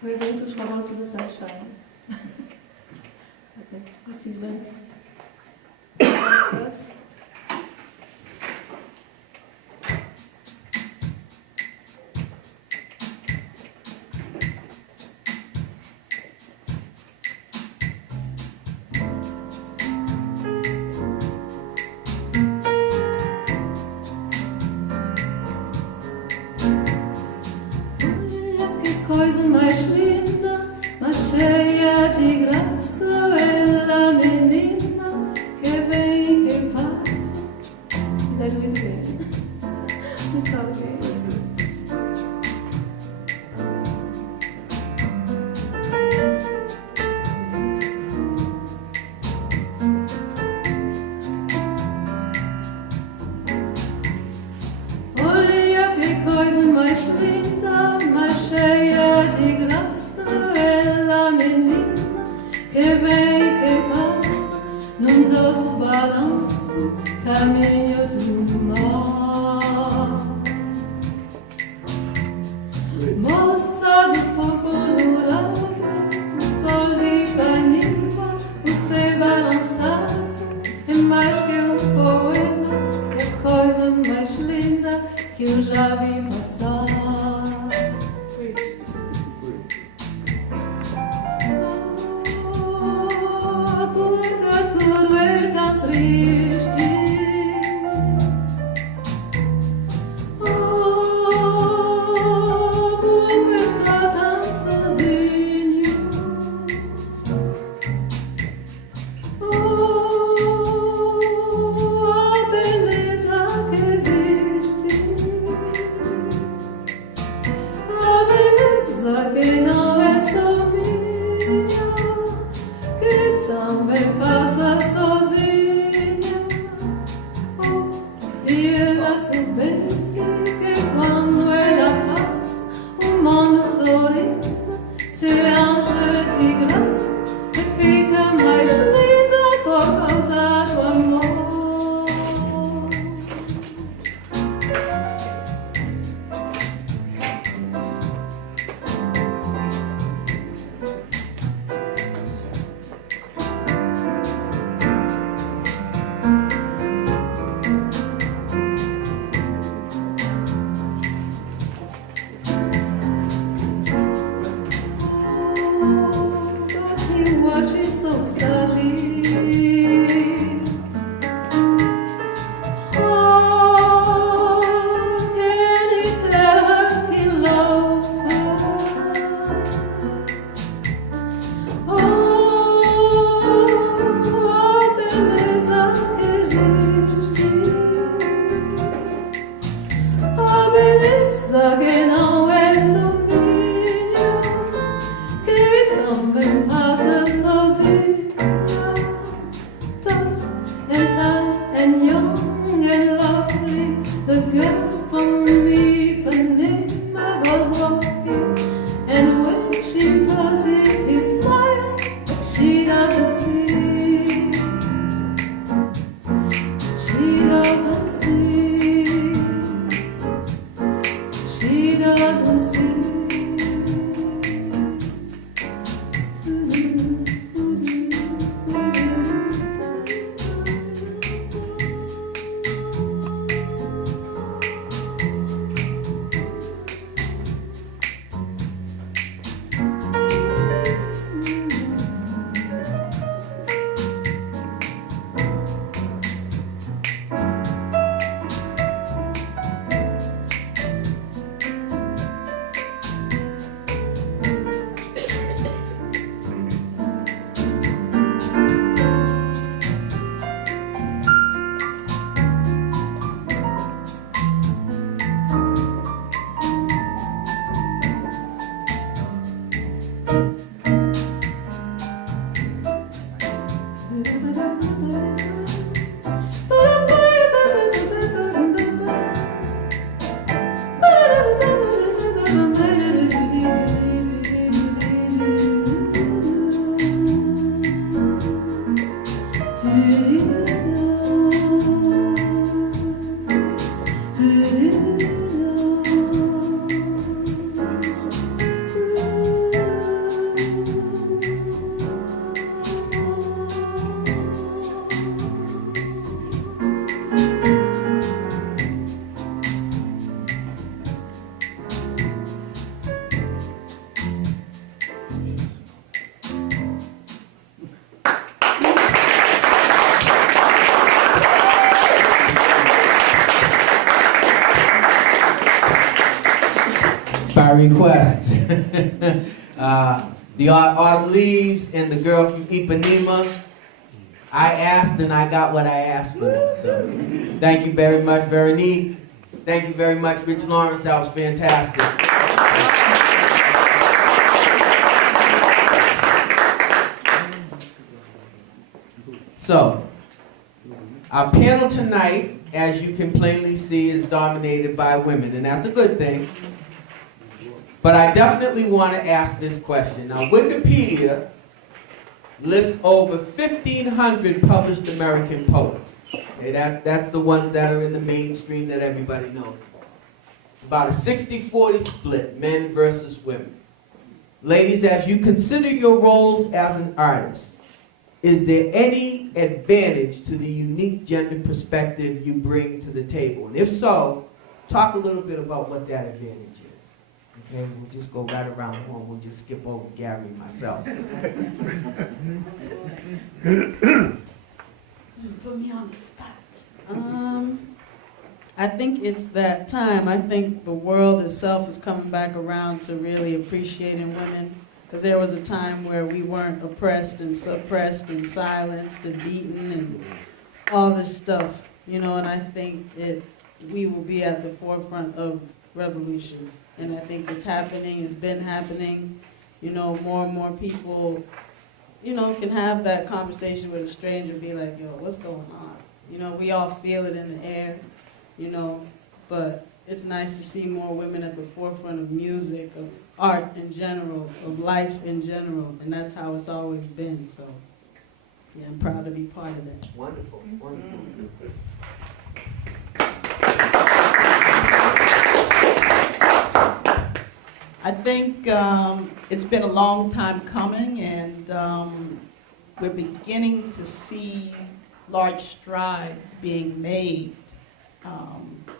We're going to travel to the sunshine. I think the season. Yes. Coisa mais linda, mais cheia de graça, ela menina que vem e que passa. Deve muito bem. Não sabe bem. Olha que coisa mais linda, mais cheia de graça, ela menina que vem e que passa num doce balanço, caminho do mar. Moça de corpo dourado, sol de Ipanema, o seu balançado é mais que um poema, é coisa mais linda que eu já vi passar. Porque tudo é tão triste. Porque estou tão sozinho. A beleza que existe. By request, the Autumn Leaves and the girl from Ipanema. I asked and I got what I asked for. So thank you very much, Veronique. Thank you very much, Rich Lawrence. That was fantastic. So, our panel tonight, as you can plainly see, is dominated by women, and that's a good thing. But I definitely want to ask this question. Now, Wikipedia lists over 1,500 published American poets. Okay, that's the ones that are in the mainstream that everybody knows about. It's about a 60-40 split, men versus women. Ladies, as you consider your roles as an artist, is there any advantage to the unique gender perspective you bring to the table? And if so, talk a little bit about what that advantage is. Okay, we'll just go right around the horn. We'll just skip over Gary and myself. Put me on the spot. I think it's that time. I think the world itself is coming back around to really appreciating women. Because there was a time where we weren't oppressed and suppressed and silenced and beaten and all this stuff, you know, and I think we will be at the forefront of revolution. And I think it's happening, it's been happening, you know, more and more people, you know, can have that conversation with a stranger and be like, yo, what's going on? You know, we all feel it in the air, you know, but it's nice to see more women at the forefront of music, of art in general, of life in general, and that's how it's always been, so yeah, I'm proud to be part of that. Wonderful, wonderful. I think it's been a long time coming, and we're beginning to see large strides being made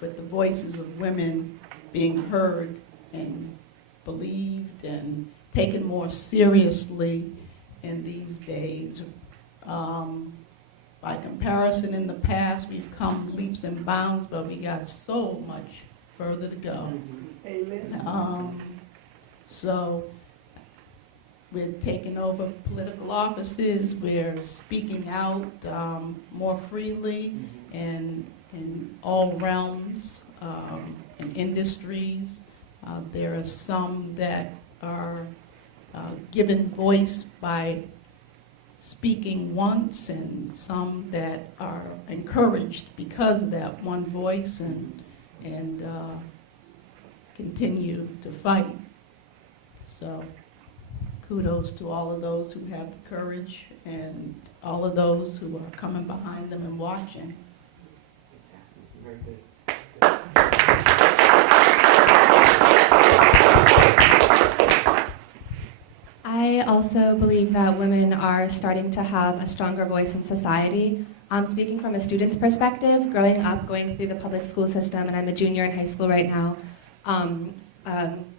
with the voices of women being heard and believed and taken more seriously in these days. By comparison, in the past, we've come leaps and bounds, but we got so much further to go. Amen. So we're taking over political offices, we're speaking out more freely in all realms and industries. There are some that are given voice by speaking once, and some that are encouraged because of that one voice and continue to fight. So kudos to all of those who have the courage and all of those who are coming behind them and watching. Very good. I also believe that women are starting to have a stronger voice in society. Speaking from a student's perspective, growing up, going through the public school system, and I'm a junior in high school right now,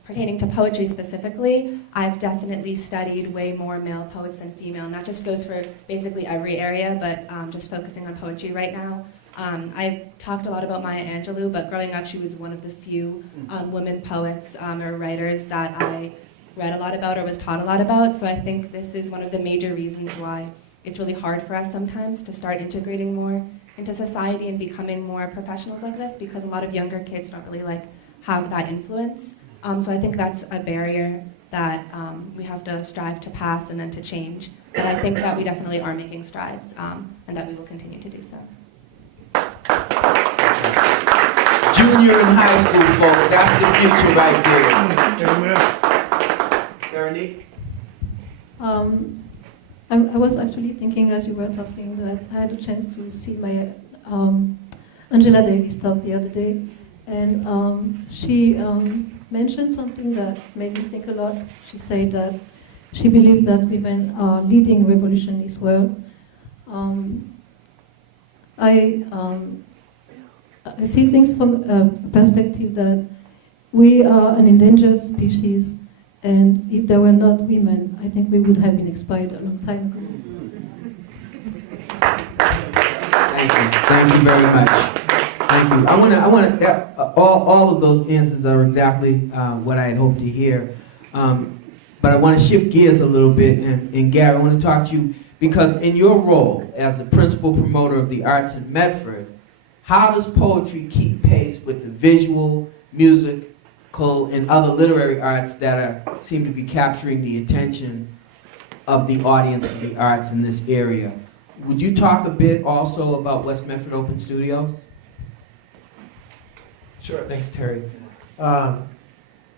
pertaining to poetry specifically, I've definitely studied way more male poets than female, and that just goes for basically every area, but just focusing on poetry right now. I've talked a lot about Maya Angelou, but growing up she was one of the few women poets or writers that I read a lot about or was taught a lot about, so I think this is one of the major reasons why it's really hard for us sometimes to start integrating more into society and becoming more professionals like this, because a lot of younger kids don't really have that influence. So I think that's a barrier that we have to strive to pass and then to change. But I think that we definitely are making strides, and that we will continue to do so. Junior in high school, folks, that's the future right there. Veronique? I was actually thinking as you were talking that I had a chance to see my Angela Davis talk the other day, and she mentioned something that made me think a lot. She said that she believes that women are leading revolution in this world. I see things from a perspective that we are an endangered species, and if there were not women, I think we would have been expired a long time ago. Thank you. Thank you very much. Thank you. All of those answers are exactly what I had hoped to hear. But I want to shift gears a little bit, and Gary, I want to talk to you, because in your role as the principal promoter of the arts in Medford, how does poetry keep pace with the visual, musical, and other literary arts that seem to be capturing the attention of the audience for the arts in this area? Would you talk a bit also about West Medford Open Studios? Sure, thanks, Terry.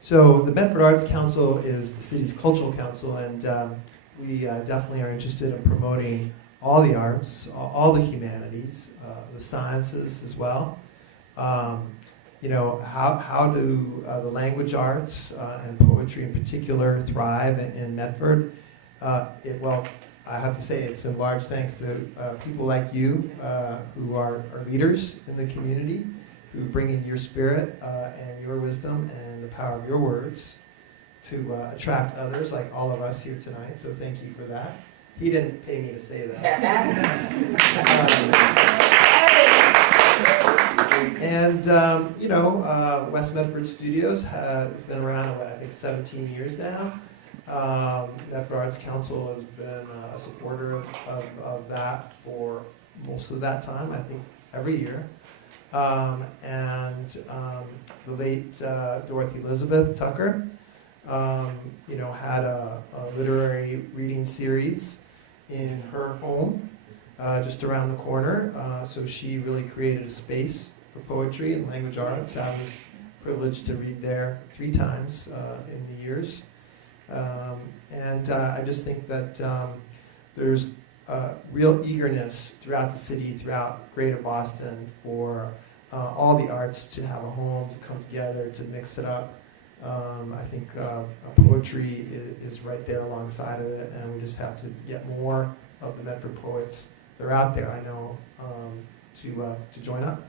So the Medford Arts Council is the city's cultural council, and we definitely are interested in promoting all the arts, all the humanities, the sciences as well. You know, how do the language arts and poetry in particular thrive in Medford? Well, I have to say it's in large thanks to people like you who are leaders in the community, who bring in your spirit and your wisdom and the power of your words to attract others like all of us here tonight. So thank you for that. He didn't pay me to say that. And you know, West Medford Studios has been around, I think 17 years now. Medford Arts Council has been a supporter of that for most of that time, I think every year. The late Dorothy Elizabeth Tucker, you know, had a literary reading series in her home just around the corner. So she really created a space for poetry and language arts. I was privileged to read there 3 times in the years. I just think that there's real eagerness throughout the city, throughout Greater Boston, for all the arts to have a home, to come together, to mix it up. I think poetry is right there alongside of it, and we just have to get more of the Medford poets that are out there, I know, to join up.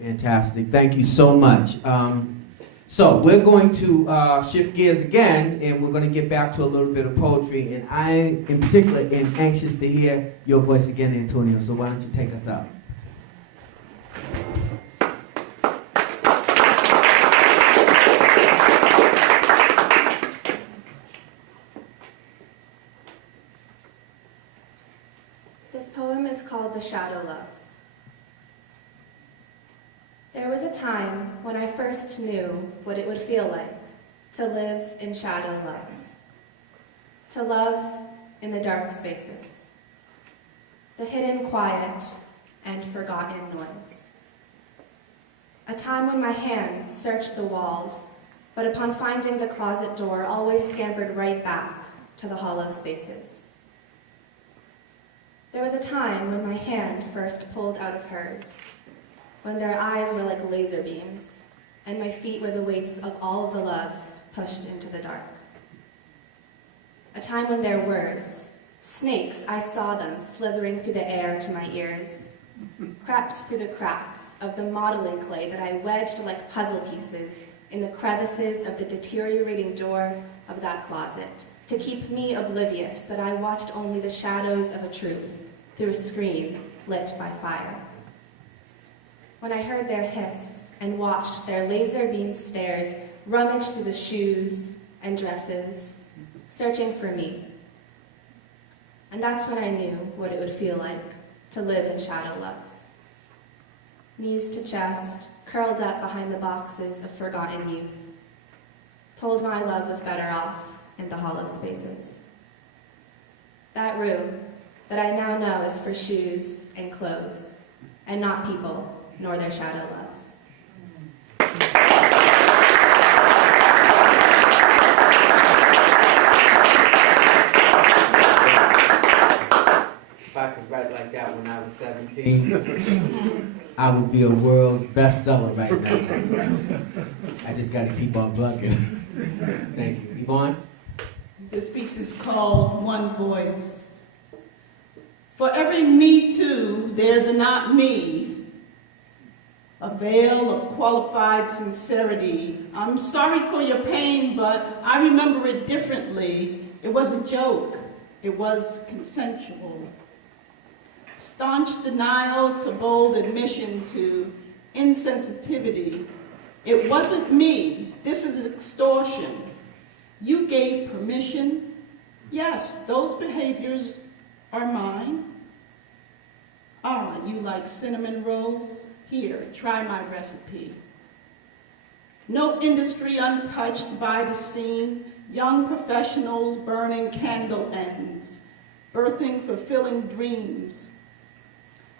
Fantastic. Thank you so much. So we're going to shift gears again, and we're going to get back to a little bit of poetry. And I, in particular, am anxious to hear your voice again, Antonio. So why don't you take us out? This poem is called The Shadow Loves. There was a time when I first knew what it would feel like to live in shadow loves, to love in the dark spaces, the hidden quiet and forgotten noise. A time when my hands searched the walls, but upon finding the closet door, always scampered right back to the hollow spaces. There was a time when my hand first pulled out of hers, when their eyes were like laser beams, and my feet were the weights of all of the loves pushed into the dark. A time when their words, snakes, I saw them slithering through the air to my ears, crept through the cracks of the modeling clay that I wedged like puzzle pieces in the crevices of the deteriorating door of that closet, to keep me oblivious that I watched only the shadows of a truth through a screen lit by fire. When I heard their hiss and watched their laser beam stares rummage through the shoes and dresses, searching for me. And that's when I knew what it would feel like to live in shadow loves. Knees to chest, curled up behind the boxes of forgotten youth. Told my love was better off and the hollow spaces. That room that I now know is for shoes and clothes, and not people, nor their shadow loves. If I could write like that when I was 17, I would be a world bestseller right now. I just got to keep on plugging. Thank you. Yvonne? This piece is called One Voice. For every me too, there's a not me, a veil of qualified sincerity. I'm sorry for your pain, but I remember it differently. It was a joke. It was consensual. Staunch denial to bold admission to insensitivity. It wasn't me. This is extortion. You gave permission. Yes, those behaviors are mine. Ah, you like cinnamon rolls? Here, try my recipe. No industry untouched by the scene. Young professionals burning candle ends, birthing fulfilling dreams,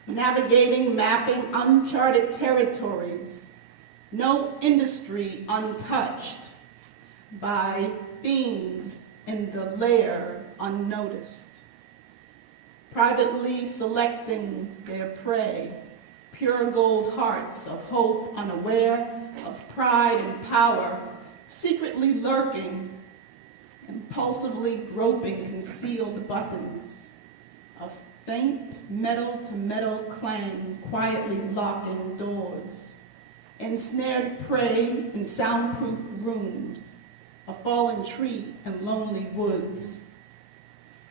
navigating, mapping uncharted territories. No industry untouched by beings in the lair unnoticed, privately selecting their prey, pure gold hearts of hope unaware, of pride and power, secretly lurking, impulsively groping concealed buttons, of faint metal-to-metal clang quietly locking doors, ensnared prey in soundproof rooms, a fallen tree in lonely woods,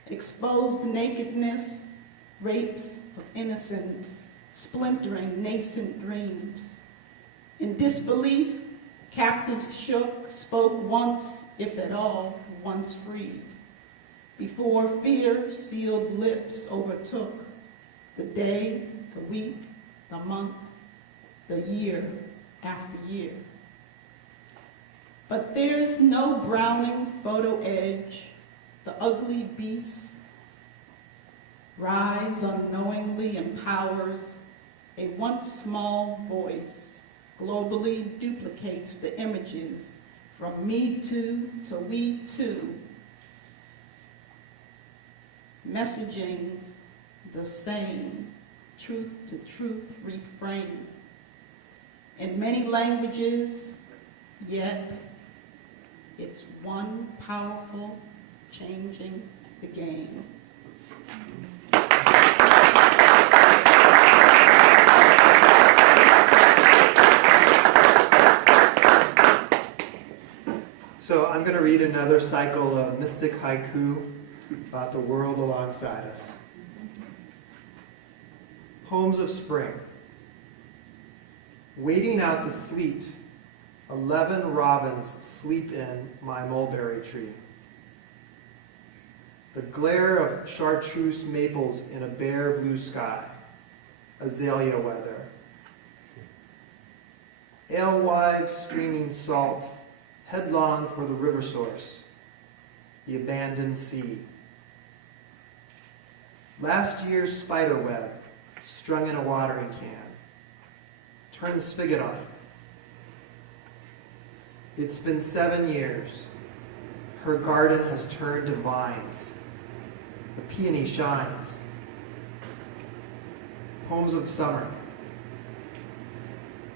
exposed nakedness, rapes of innocence, splintering nascent dreams. In disbelief, captives shook, spoke once, if at all, once freed. Before fear, sealed lips overtook the day, the week, the month, the year after year. But there's no Browning photo edge. The ugly beast rise unknowingly empowers. A once small voice globally duplicates the images from me too to we too, messaging the same truth to truth refrain. In many languages, yet it's one powerful changing the game. So I'm going to read another cycle of mystic haiku about the world alongside us. Poems of Spring. Waiting out the sleet, 11 robins sleep in my mulberry tree. The glare of chartreuse maples in a bare blue sky, azalea weather. Alewives streaming salt, headlong for the river source, the abandoned sea. Last year's spider web, strung in a watering can. Turn the spigot on. It's been 7 years. Her garden has turned to vines. The peony shines. Poems of Summer.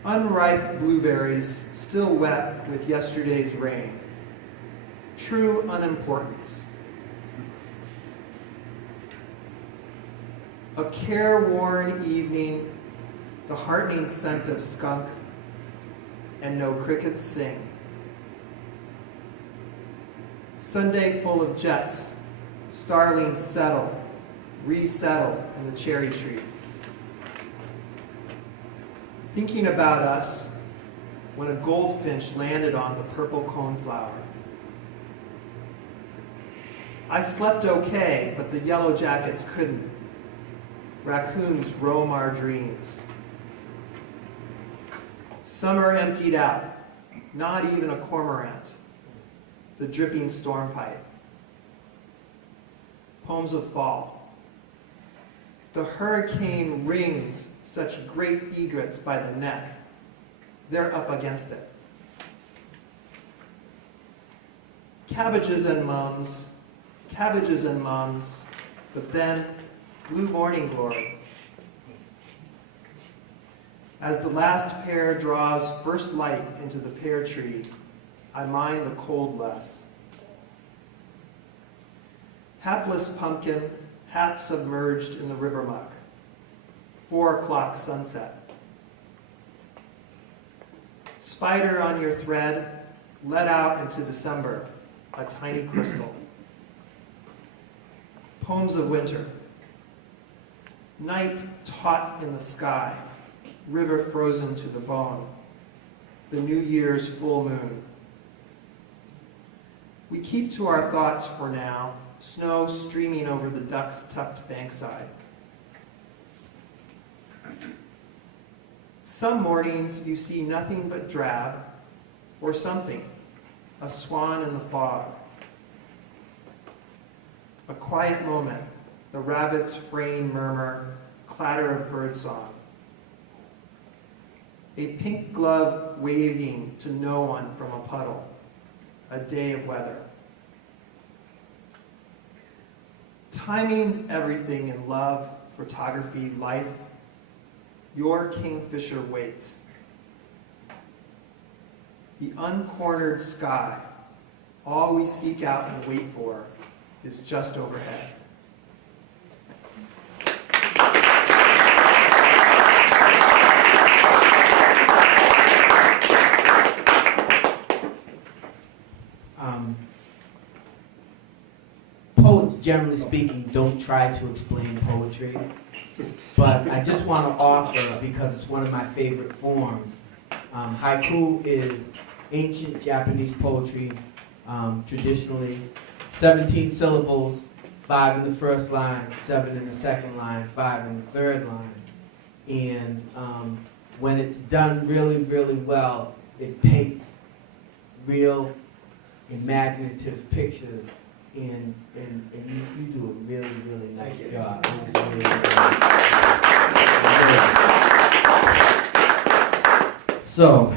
Unripe blueberries, still wet with yesterday's rain. True unimportance. A careworn evening, the heartening scent of skunk, and no crickets sing. Sunday full of jets, starlings settle, resettle in the cherry tree. Thinking about us when a goldfinch landed on the purple coneflower. I slept okay, but the yellow jackets couldn't. Raccoons roam our dreams. Summer emptied out, not even a cormorant. the dripping storm pipe. Poems of fall. The hurricane wrings such great egrets by the neck. They're up against it. Cabbages and mums, but then blue morning glory. As the last pear draws first light into the pear tree, I mind the cold less. Hapless pumpkin, hat submerged in the river muck. 4 o'clock sunset. Spider on your thread, let out into December, a tiny crystal. Poems of winter. Night taut in the sky, river frozen to the bone. The New Year's full moon. We keep to our thoughts for now, snow streaming over the duck's tucked bankside. Some mornings you see nothing but drab, or something, a swan in the fog. A quiet moment, the rabbit's fraying murmur, clatter of birdsong. A pink glove waving to no one from a puddle. A day of weather. Timing's everything in love, photography, life. Your kingfisher waits. The uncornered sky, all we seek out and wait for, is just overhead. Poets, generally speaking, don't try to explain poetry, but I just want to offer, because it's one of my favorite forms, haiku is ancient Japanese poetry, traditionally 17 syllables, 5 in the first line, 7 in the second line, 5 in the third line. And when it's done really, really well, it paints real imaginative pictures, and you do a really, really nice job. So,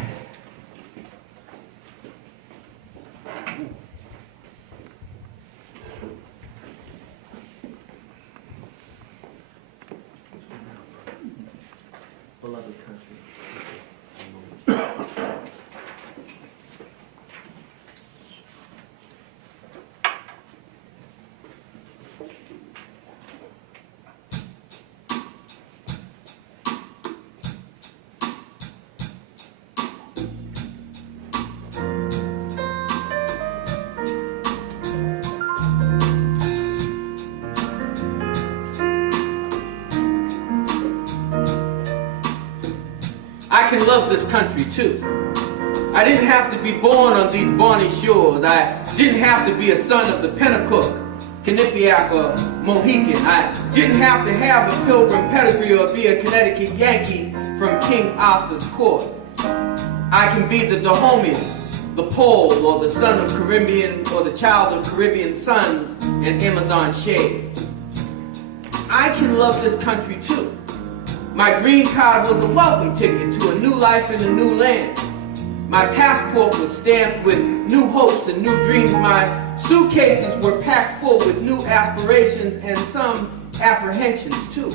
Beloved country. I can love this country too. I didn't have to be born on these bonny shores. I didn't have to be a son of the Pennacook, Quinnipiac, or Mohican. I didn't have to have a pilgrim pedigree or be a Connecticut Yankee from King Arthur's court. I can be the Dahomean, the Pole, or the son of Caribbean, or the child of Caribbean suns and Amazon shade. I can love this country too. My green card was a welcome ticket to a new life in a new land. My passport was stamped with new hopes and new dreams. My suitcases were packed full with new aspirations and some apprehensions too.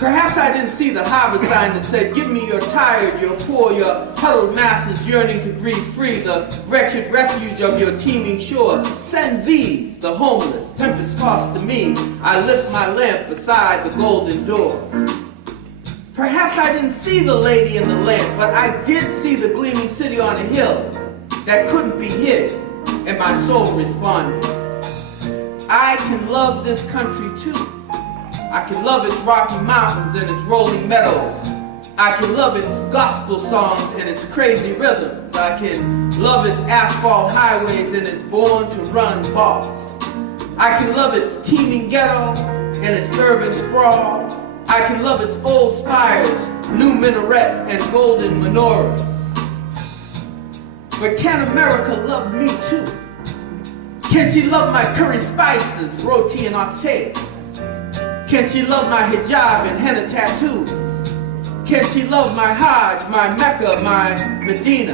Perhaps I didn't see the harbor sign that said, give me your tired, your poor, your huddled masses yearning to breathe free, the wretched refuge of your teeming shore. Send these, the homeless, tempest-tossed to me. I lift my lamp beside the golden door. Perhaps I didn't see the lady in the lamp, but I did see the gleaming city on a hill that couldn't be hid, and my soul responded. I can love this country too. I can love its rocky mountains and its rolling meadows. I can love its gospel songs and its crazy rhythms. I can love its asphalt highways and its born-to-run boss. I can love its teeming ghetto and its urban sprawl. I can love its old spires, new minarets, and golden menorahs. But can America love me too? Can she love my curry spices, roti and oxtails? Can she love my hijab and henna tattoos? Can she love my Hajj, my Mecca, my Medina?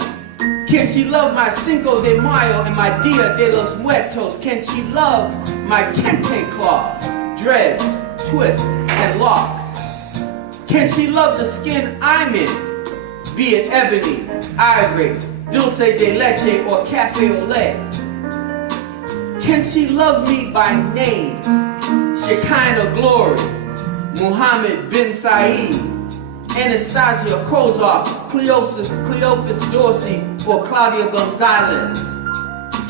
Can she love my Cinco de Mayo and my Dia de los Muertos? Can she love my kente cloth, dreads, twists, and locks? Can she love the skin I'm in, be it ebony, ivory, dulce de leche, or cafe au lait? Can she love me by name, Shekinah Glory, Muhammad bin Saeed, Anastasia Kozak, Cleophas Dorsey, or Claudia Gonzalez?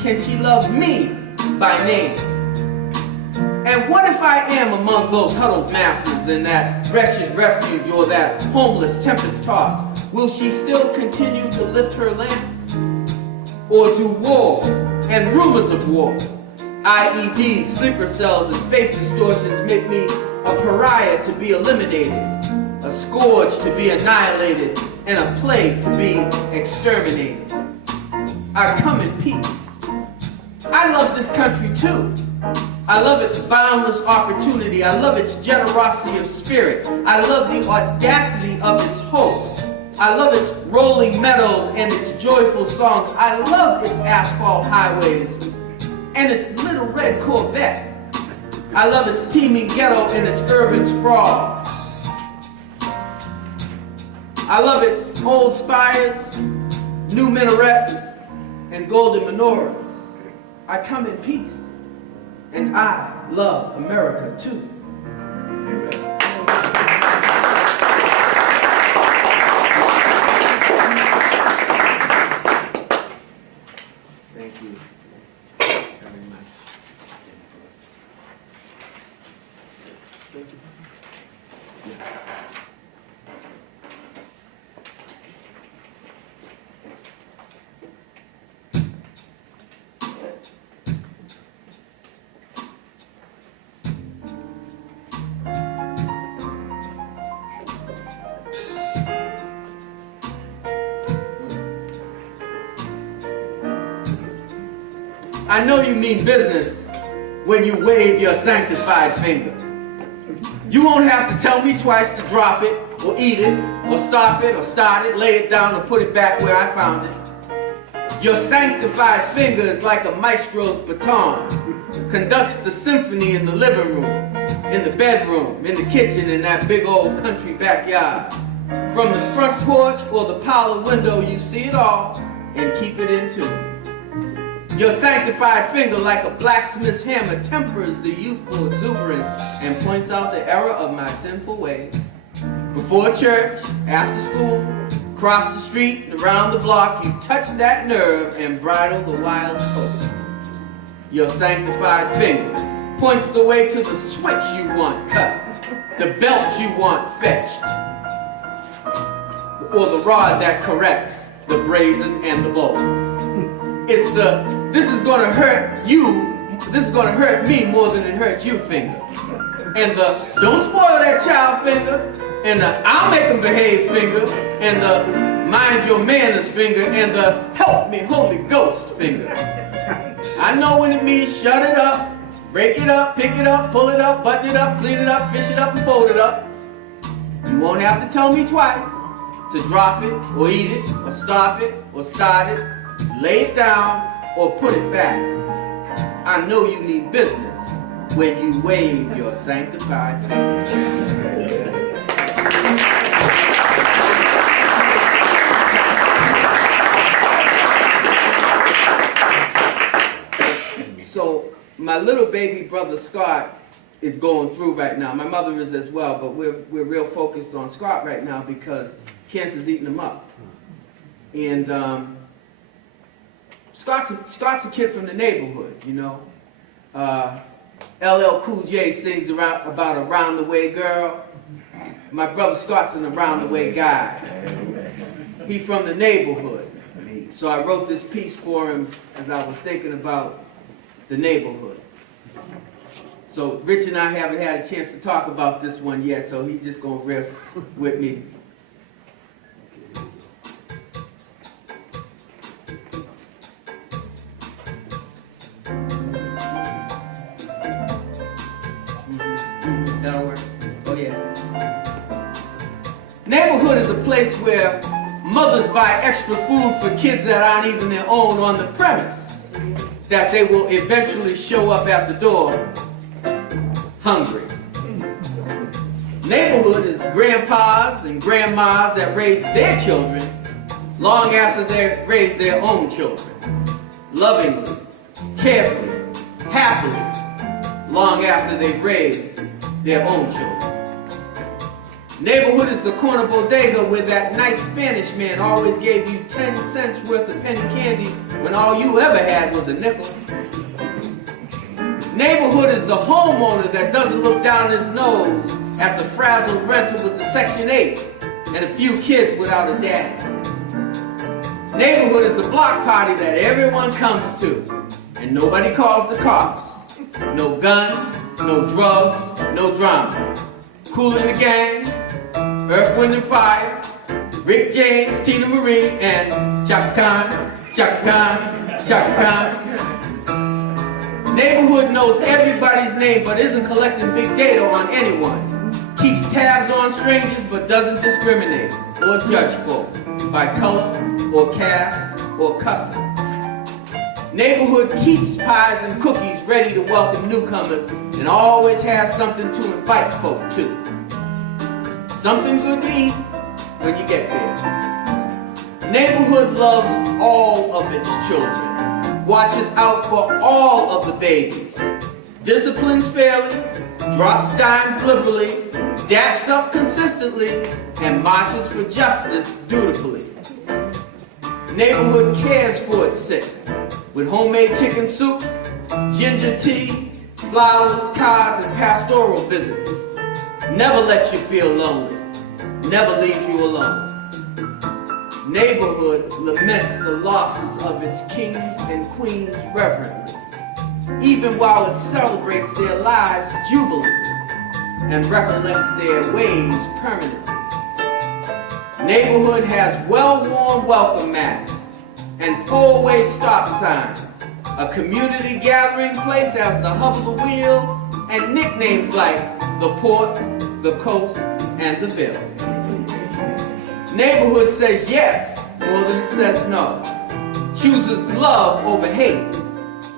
Can she love me by name? And what if I am among those huddled masses in that wretched refuge or that homeless tempest-tossed? Will she still continue to lift her lamp? Or do war and rumors of war, IEDs, sleeper cells, and faith distortions make me a pariah to be eliminated, a scourge to be annihilated, and a plague to be exterminated? I come in peace. I love this country too. I love its boundless opportunity. I love its generosity of spirit. I love the audacity of its hope. I love its rolling meadows and its joyful songs. I love its asphalt highways and its little red Corvette. I love its teeming ghetto and its urban sprawl. I love its old spires, new minarets, and golden menorahs. I come in peace, and I love America too. Thank you very much. Thank you. I know you mean business when you wave your sanctified finger. You won't have to tell me twice to drop it, or eat it, or stop it, or start it, lay it down, or put it back where I found it. Your sanctified finger is like a maestro's baton, conducts the symphony in the living room, in the bedroom, in the kitchen, in that big old country backyard. From the front porch or the parlor window, you see it all and keep it in tune. Your sanctified finger, like a blacksmith's hammer, tempers the youthful exuberance and points out the error of my sinful ways. Before church, after school, across the street, and around the block, you touch that nerve and bridle the wild hope. Your sanctified finger points the way to the switch you want cut, the belt you want fetched, or the rod that corrects the brazen and the bold. It's the, this is gonna hurt you, this is gonna hurt me more than it hurts you finger. And the, don't spoil that child finger, and the, I'll make them behave finger, and the, mind your manners finger, and the, help me Holy Ghost finger. I know when it means shut it up, break it up, pick it up, pull it up, button it up, clean it up, fish it up, and fold it up. You won't have to tell me twice to drop it, or eat it, or stop it, or start it, lay it down, or put it back. I know you mean business when you wave your sanctified finger. So my little baby brother Scott is going through right now. My mother is as well, but we're real focused on Scott right now because cancer's eating him up. And Scott's a kid from the neighborhood, you know. LL Cool J sings about a round-the-way girl. My brother Scott's an around-the-way guy. He from the neighborhood. So I wrote this piece for him as I was thinking about the neighborhood. So Rich and I haven't had a chance to talk about this one yet, so he's just going to riff with me. That'll work. Oh yeah. Neighborhood is a place where mothers buy extra food for kids that aren't even their own on the premise, that they will eventually show up at the door hungry. Neighborhood is grandpas and grandmas that raise their children long after they raise their own children, lovingly, carefully, happily, long after they've raised their own children. Neighborhood is the corner bodega where that nice Spanish man always gave you 10 cents worth of penny candy when all you ever had was a nickel. Neighborhood is the homeowner that doesn't look down his nose at the frazzled renter with the Section 8 and a few kids without a dad. Neighborhood is the block party that everyone comes to, and nobody calls the cops. No guns, no drugs, no drama. Kool in the Gang, Earth, Wind and Fire, Rick James, Tina Marie, and Chaka Khan, Chaka Khan, Chaka Khan. Neighborhood knows everybody's name but isn't collecting big data on anyone. Keeps tabs on strangers but doesn't discriminate or judge folk by color or caste or custom. Neighborhood keeps pies and cookies ready to welcome newcomers and always has something to invite folk to. Something good to eat when you get there. Neighborhood loves all of its children, watches out for all of the babies, disciplines fairly, drops dimes liberally, daps up consistently, and marches for justice dutifully. Neighborhood cares for its sick, with homemade chicken soup, ginger tea, flowers, cards, and pastoral visits. Never lets you feel lonely, never leaves you alone. Neighborhood laments the losses of its kings and queens reverently, even while it celebrates their lives jubilantly and recollects their ways permanently. Neighborhood has well-worn welcome mats and four-way stop signs, a community gathering place as the hub of the wheel, and nicknames like the Port, the Coast, and the Ville. Neighborhood says yes more than it says no, chooses love over hate,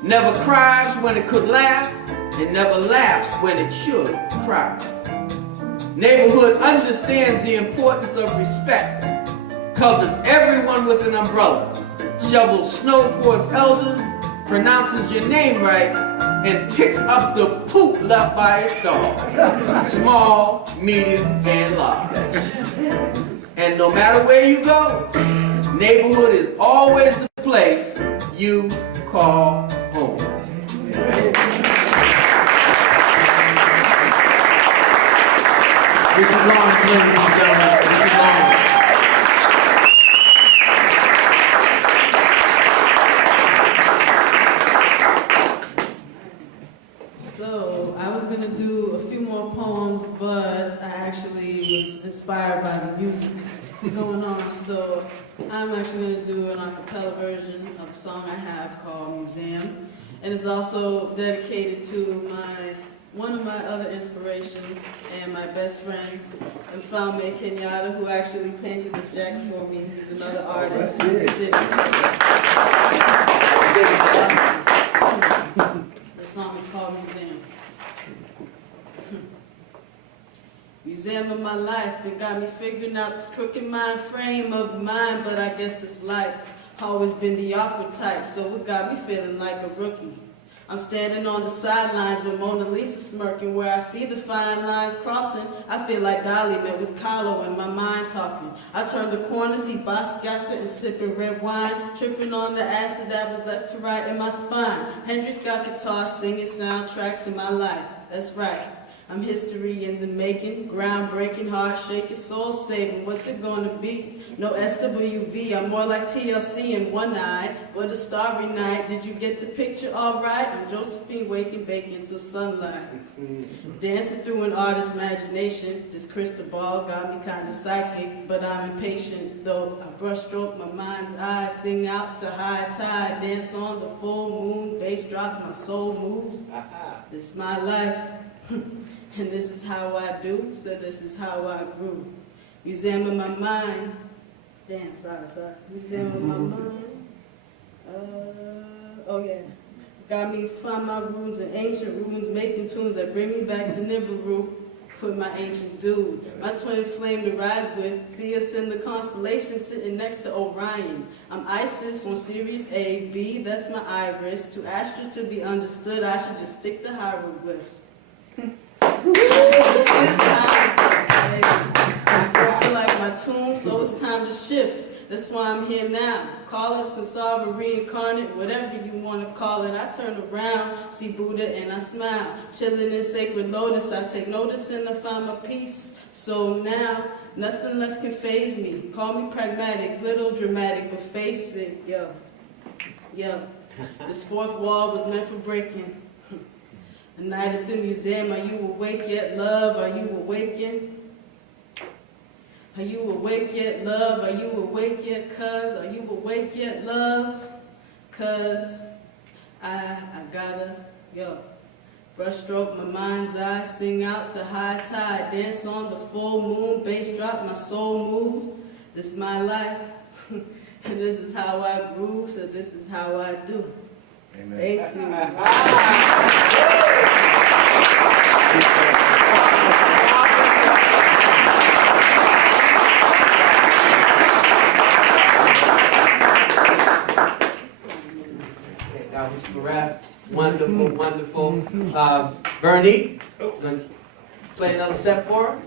never cries when it could laugh, and never laughs when it should cry. Neighborhood understands the importance of respect, covers everyone with an umbrella, shovels snow for its elders, pronounces your name right, and picks up the poop left by its dog, small, medium, and large. And no matter where you go, neighborhood is always the place you call home. Richard Lawrence, ladies and gentlemen, Richard Lawrence. So, I was going to do a few more poems, but I actually was inspired by the music going on. So, I'm actually going to do an a cappella version of a song I have called Museum. And it's also dedicated to one of my other inspirations and my best friend, Mfalme Kenyatta, who actually painted the jacket for me. He's another artist from the city. The song is called Museum. Museum of my life, it got me figuring out this crooked mind frame of mine, but I guess this life always been the awkward type, so it got me feeling like a rookie. I'm standing on the sidelines with Mona Lisa smirking, where I see the fine lines crossing. I feel like Dolly met with Kahlo in my mind talking. I turn the corner, see Basquiat sitting sipping red wine, tripping on the acid that was left to right in my spine. Hendrix got guitar singing soundtracks to my life. That's right. I'm history in the making, groundbreaking, heart shaking, soul saving. What's it gonna be? No SWV, I'm more like TLC in one eye, but a starry night. Did you get the picture all right? I'm Josephine waking, baking till sunlight. Dancing through an artist's imagination, this crystal ball got me kinda psychic, but I'm impatient though. I brushstroke my mind's eye, sing out to high tide, dance on the full moon, bass drop, my soul moves. This my life. and this is how I do, so this is how I grew. Examine my mind. Damn, sorry. Examine my mind. Oh yeah. Got me to find my runes and ancient runes, making tunes that bring me back to Nibiru with my ancient dude. My twin flame to rise with. See us in the constellation sitting next to Orion. I'm Isis on Series A, B, that's my iris. To Astra to be understood, I should just stick to hieroglyphs. I feel like my tomb, so it's time to shift. That's why I'm here now. Call it samsara, reincarnate, whatever you want to call it. I turn around, see Buddha, and I smile. Chilling in sacred lotus, I take notice and I find my peace. So now, nothing left can faze me. Call me pragmatic, little dramatic, but face it, yo. This fourth wall was meant for breaking. A night at the museum, are you awake yet, love? Are you awakened? Are you awake yet, love? Are you awake yet, cuz? Are you awake yet, love? Cuz I gotta, brushstroke my mind's eye, sing out to high tide, dance on the full moon, bass drop, my soul moves. This is my life, and this is how I groove, so this is how I do. Amen. Thank you. That was Caress. Wonderful, wonderful. Bernie, gonna play another set for us?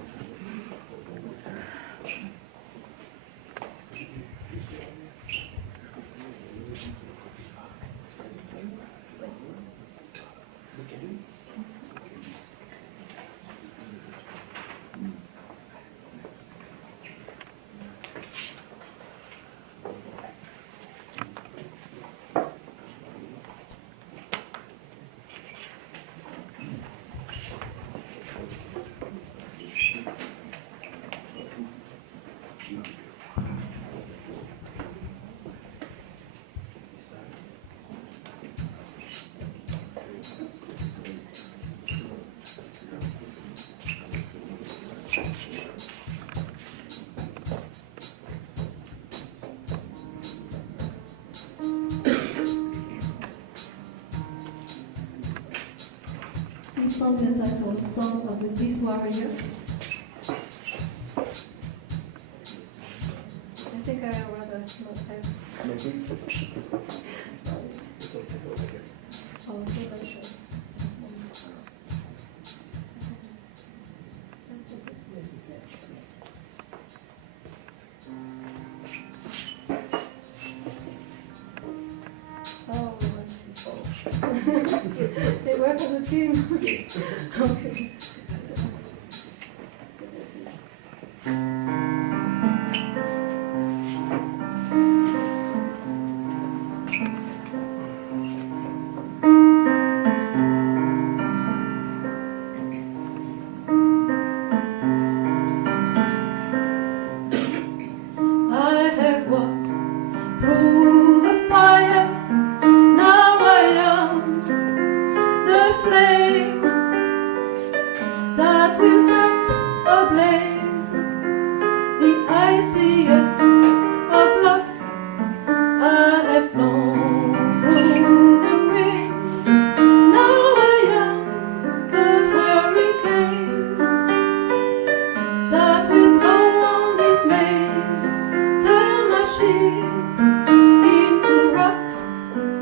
This song is entitled Song of the Peace Warrior. I think I rather not have. Oh, so that's sure. Oh, they work as a team. Okay. I have walked through the fire. Now I am the flame that will set ablaze the iciest of rocks. I have flown through the wind. Now I am the hurricane that will flow on this maze, turn ashes into rocks.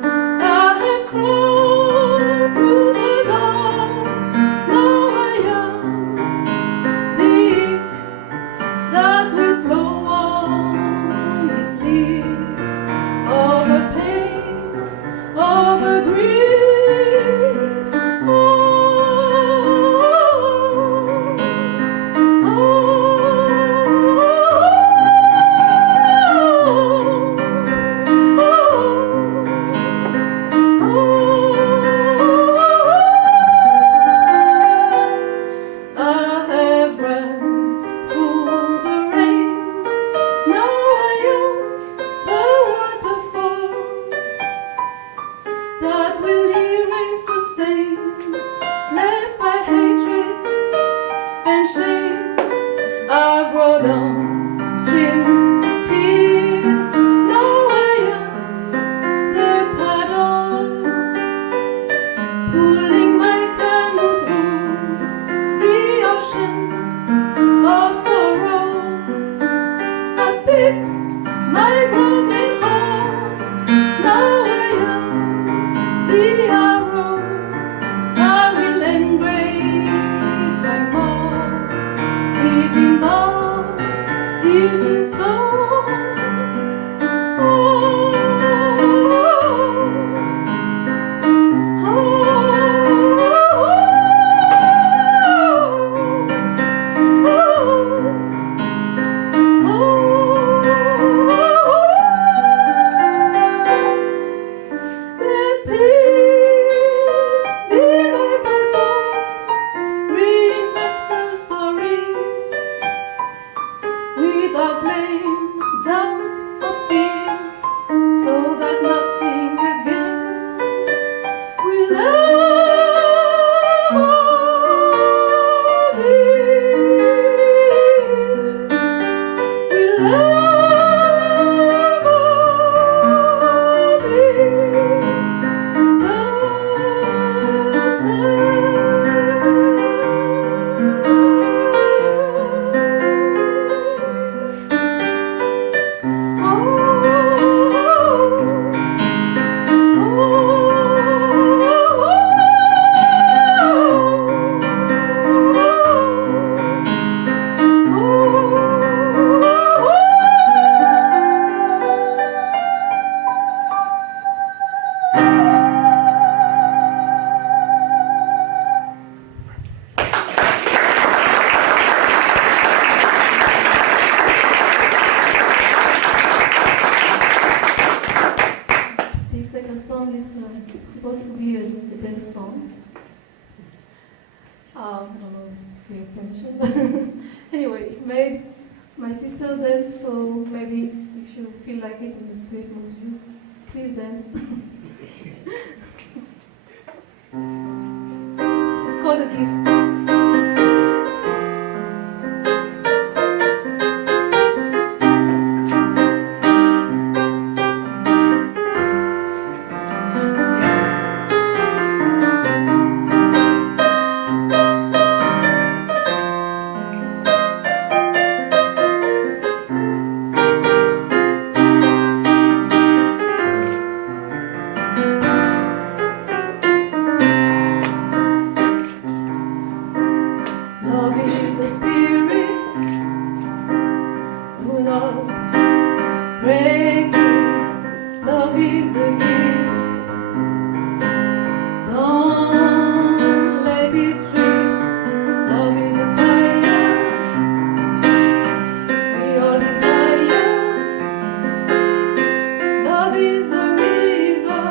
I have crawled through the dark. Now I am the ink and shame. I've rolled on strings, tears, now I am the paddle, pulling my canoe through the ocean of sorrow. I picked my broken heart, now I am the arrow. I will engrave my mark deep in bark, deep in stone. Oh, let peace be my bulwark, reinvent the story without blame, doubt, or fears, so that nothing again will ever be, will ever be the This second song is supposed to be a dance song. I don't know if you have permission. Anyway, it made my sister dance, so maybe if you feel like it and the spirit moves you, please dance. It's called A Gift. Love is a spirit, do not break it. Love is a gift, don't let it drift. Love is a fire, we all desire. Love is a river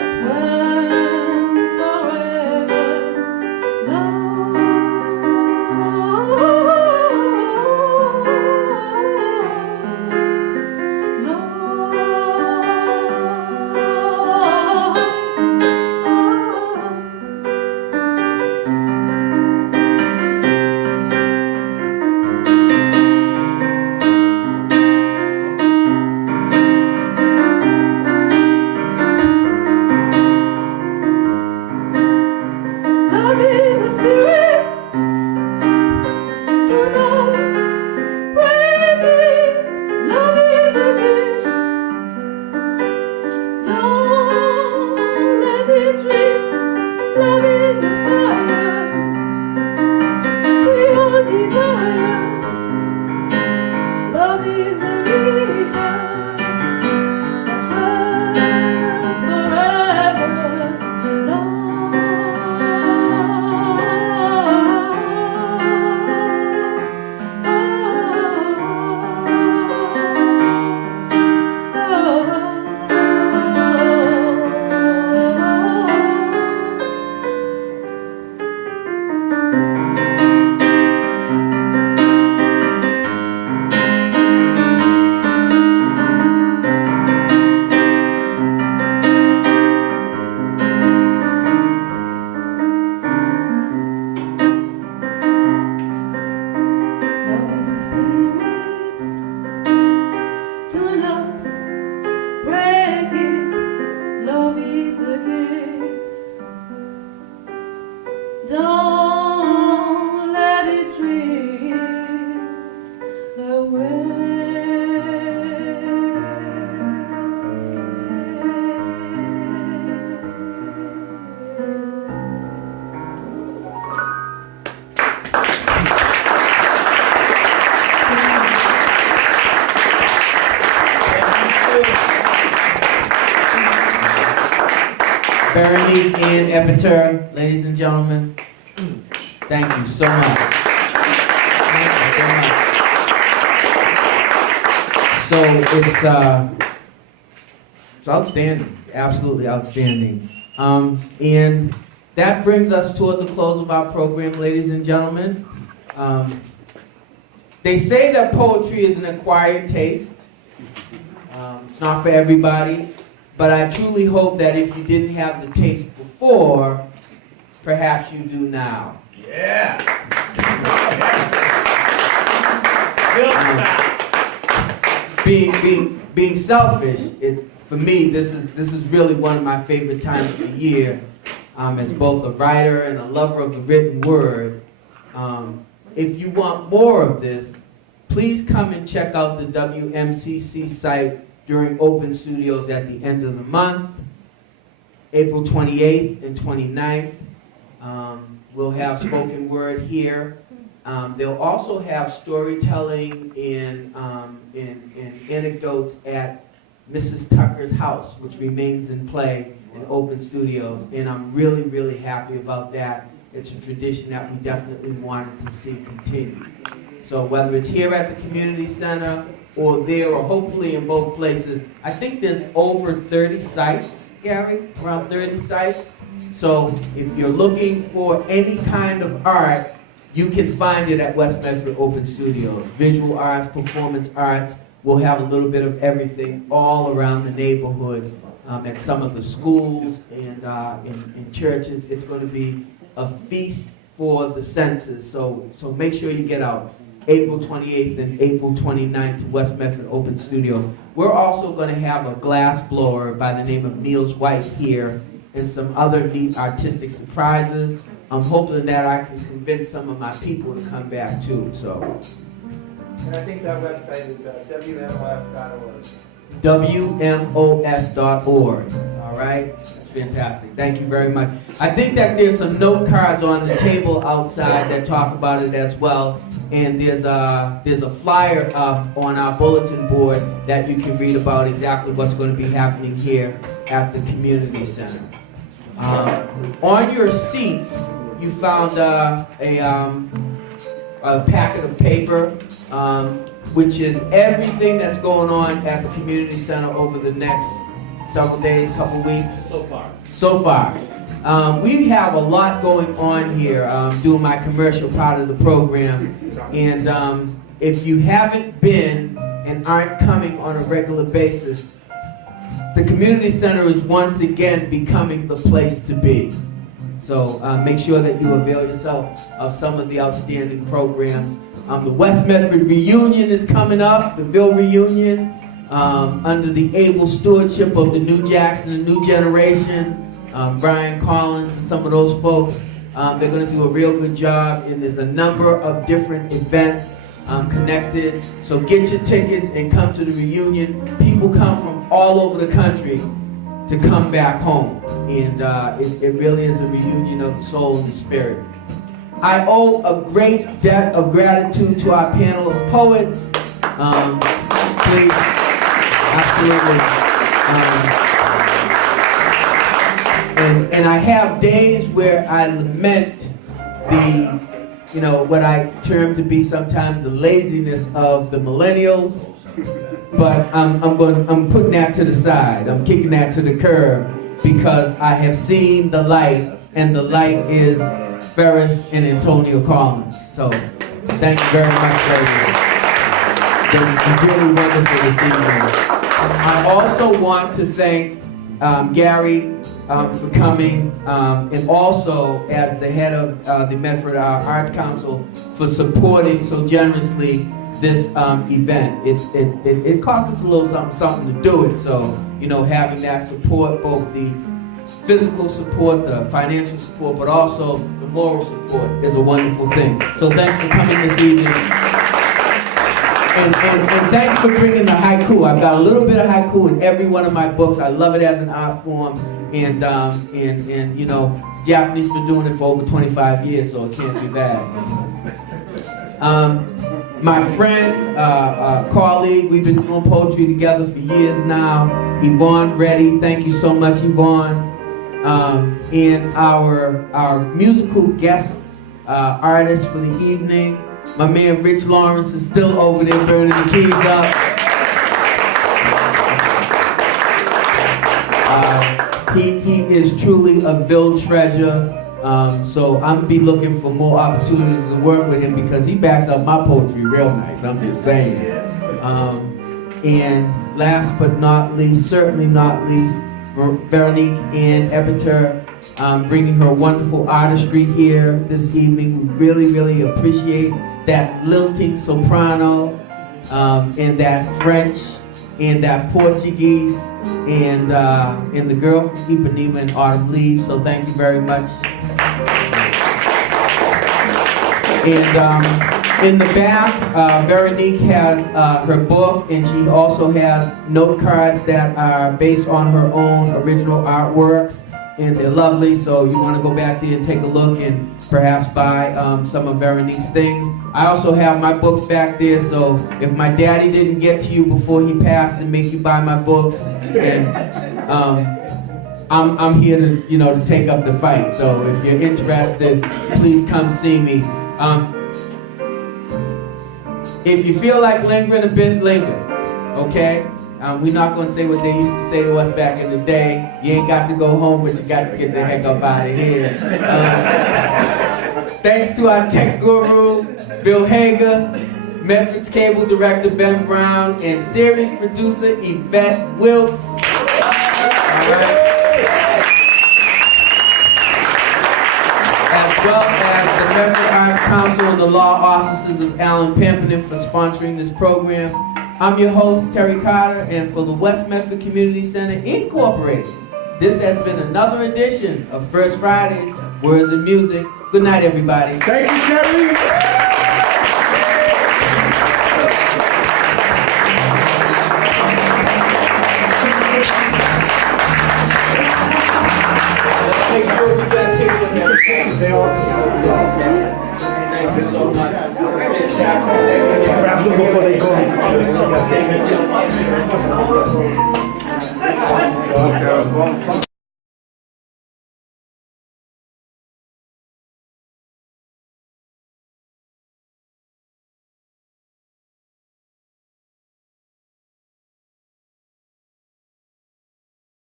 that runs forever. Love Berenice Ann Epiter, ladies and gentlemen, thank you so much. Thank you so much. So it's outstanding, absolutely outstanding. And that brings us toward the close of our program, ladies and gentlemen. They say that poetry is an acquired taste. It's not for everybody, but I truly hope that if you didn't have the taste before, perhaps you do now. Yeah. Being selfish, for me, this is really one of my favorite times of the year. As both a writer and a lover of the written word. If you want more of this, please come and check out the WMCC site during Open Studios at the end of the month, April 28th and 29th. We'll have spoken word here. They'll also have storytelling and anecdotes at Mrs. Tucker's house, which remains in play in Open Studios, and I'm really, really happy about that. It's a tradition that we definitely wanted to see continue. So whether it's here at the community center or there or hopefully in both places, I think there's over 30 sites, Gary, around 30 sites. So if you're looking for any kind of art, you can find it at West Medford Open Studios. Visual arts, performance arts, we'll have a little bit of everything all around the neighborhood. At some of the schools and in churches. It's going to be a feast for the senses. So make sure you get out April 28th and April 29th to West Medford Open Studios. We're also going to have a glass blower by the name of Niels White here and some other neat artistic surprises. I'm hoping that I can convince some of my people to come back too. So. And I think that website is WMOS.org. WMOS.org. All right? That's fantastic. Thank you very much. I think that there's some note cards on the table outside that talk about it as well. And there's a flyer up on our bulletin board that you can read about exactly what's going to be happening here at the community center. On your seats, you found a packet of paper, which is everything that's going on at the community center over the next several days, couple weeks. So far. We have a lot going on here, doing my commercial part of the program. And if you haven't been and aren't coming on a regular basis, the community center is once again becoming the place to be. So make sure that you avail yourself of some of the outstanding programs. The West Medford reunion is coming up, the Ville reunion, under the able stewardship of the New Jackson, the new generation, Brian Collins, some of those folks. They're going to do a real good job, and there's a number of different events connected. So get your tickets and come to the reunion. People come from all over the country to come back home, and it really is a reunion of the soul and the spirit. I owe a great debt of gratitude to our panel of poets. Please, absolutely. And I have days where I lament what I term to be sometimes the laziness of the millennials. But I'm putting that to the side. I'm kicking that to the curb because I have seen the light, and the light is Ferris and Antonio Collins. So thank you very much, ladies. It's really wonderful this evening. I also want to thank Gary for coming, and also as the head of the Medford Arts Council for supporting so generously this event. It costs us a little something to do it, so having that support, both the physical support, the financial support, but also the moral support is a wonderful thing. So thanks for coming this evening. And thanks for bringing the haiku. I've got a little bit of haiku in every one of my books. I love it as an art form, and Japanese been doing it for over 25 years, so it can't be bad. My friend, colleague, we've been doing poetry together for years now, Yvonne Reddy. Thank you so much, Yvonne. And our musical guest artist for the evening, my man Rich Lawrence, is still over there burning the keys up. He is truly a Ville treasure. So I'm gonna be looking for more opportunities to work with him because he backs up my poetry real nice. I'm just saying. And last but not least, certainly not least, Veronique Ann Epiter, bringing her wonderful artistry here this evening. We really, really appreciate that lilting soprano, and that French, and that Portuguese, and the girl from Ipanema and Autumn Leaves. So thank you very much. And in the back, Veronique has her book, and she also has note cards that are based on her own original artworks, and they're lovely. So you want to go back there and take a look and perhaps buy some of Veronique's things. I also have my books back there, so if my daddy didn't get to you before he passed and make you buy my books, and I'm here to, to take up the fight. So if you're interested, please come see me. If you feel like lingering a bit, linger, okay? We're not going to say what they used to say to us back in the day. You ain't got to go home, but you got to get the heck up out of here. Thanks to our tech guru, Bill Hager, Memphis Cable Director Ben Brown, and series producer Yvette Wilkes. All right. As well as the Memphis Arts Council and the law offices of Alan Pimpinen for sponsoring this program. I'm your host, Terry Carter, and for the West Memphis Community Center Incorporated, this has been another edition of First Fridays, Words and Music. Good night, everybody. Thank you, Terry. Let's make sure we get a picture of everything. Thank you so much. Grab them before they go.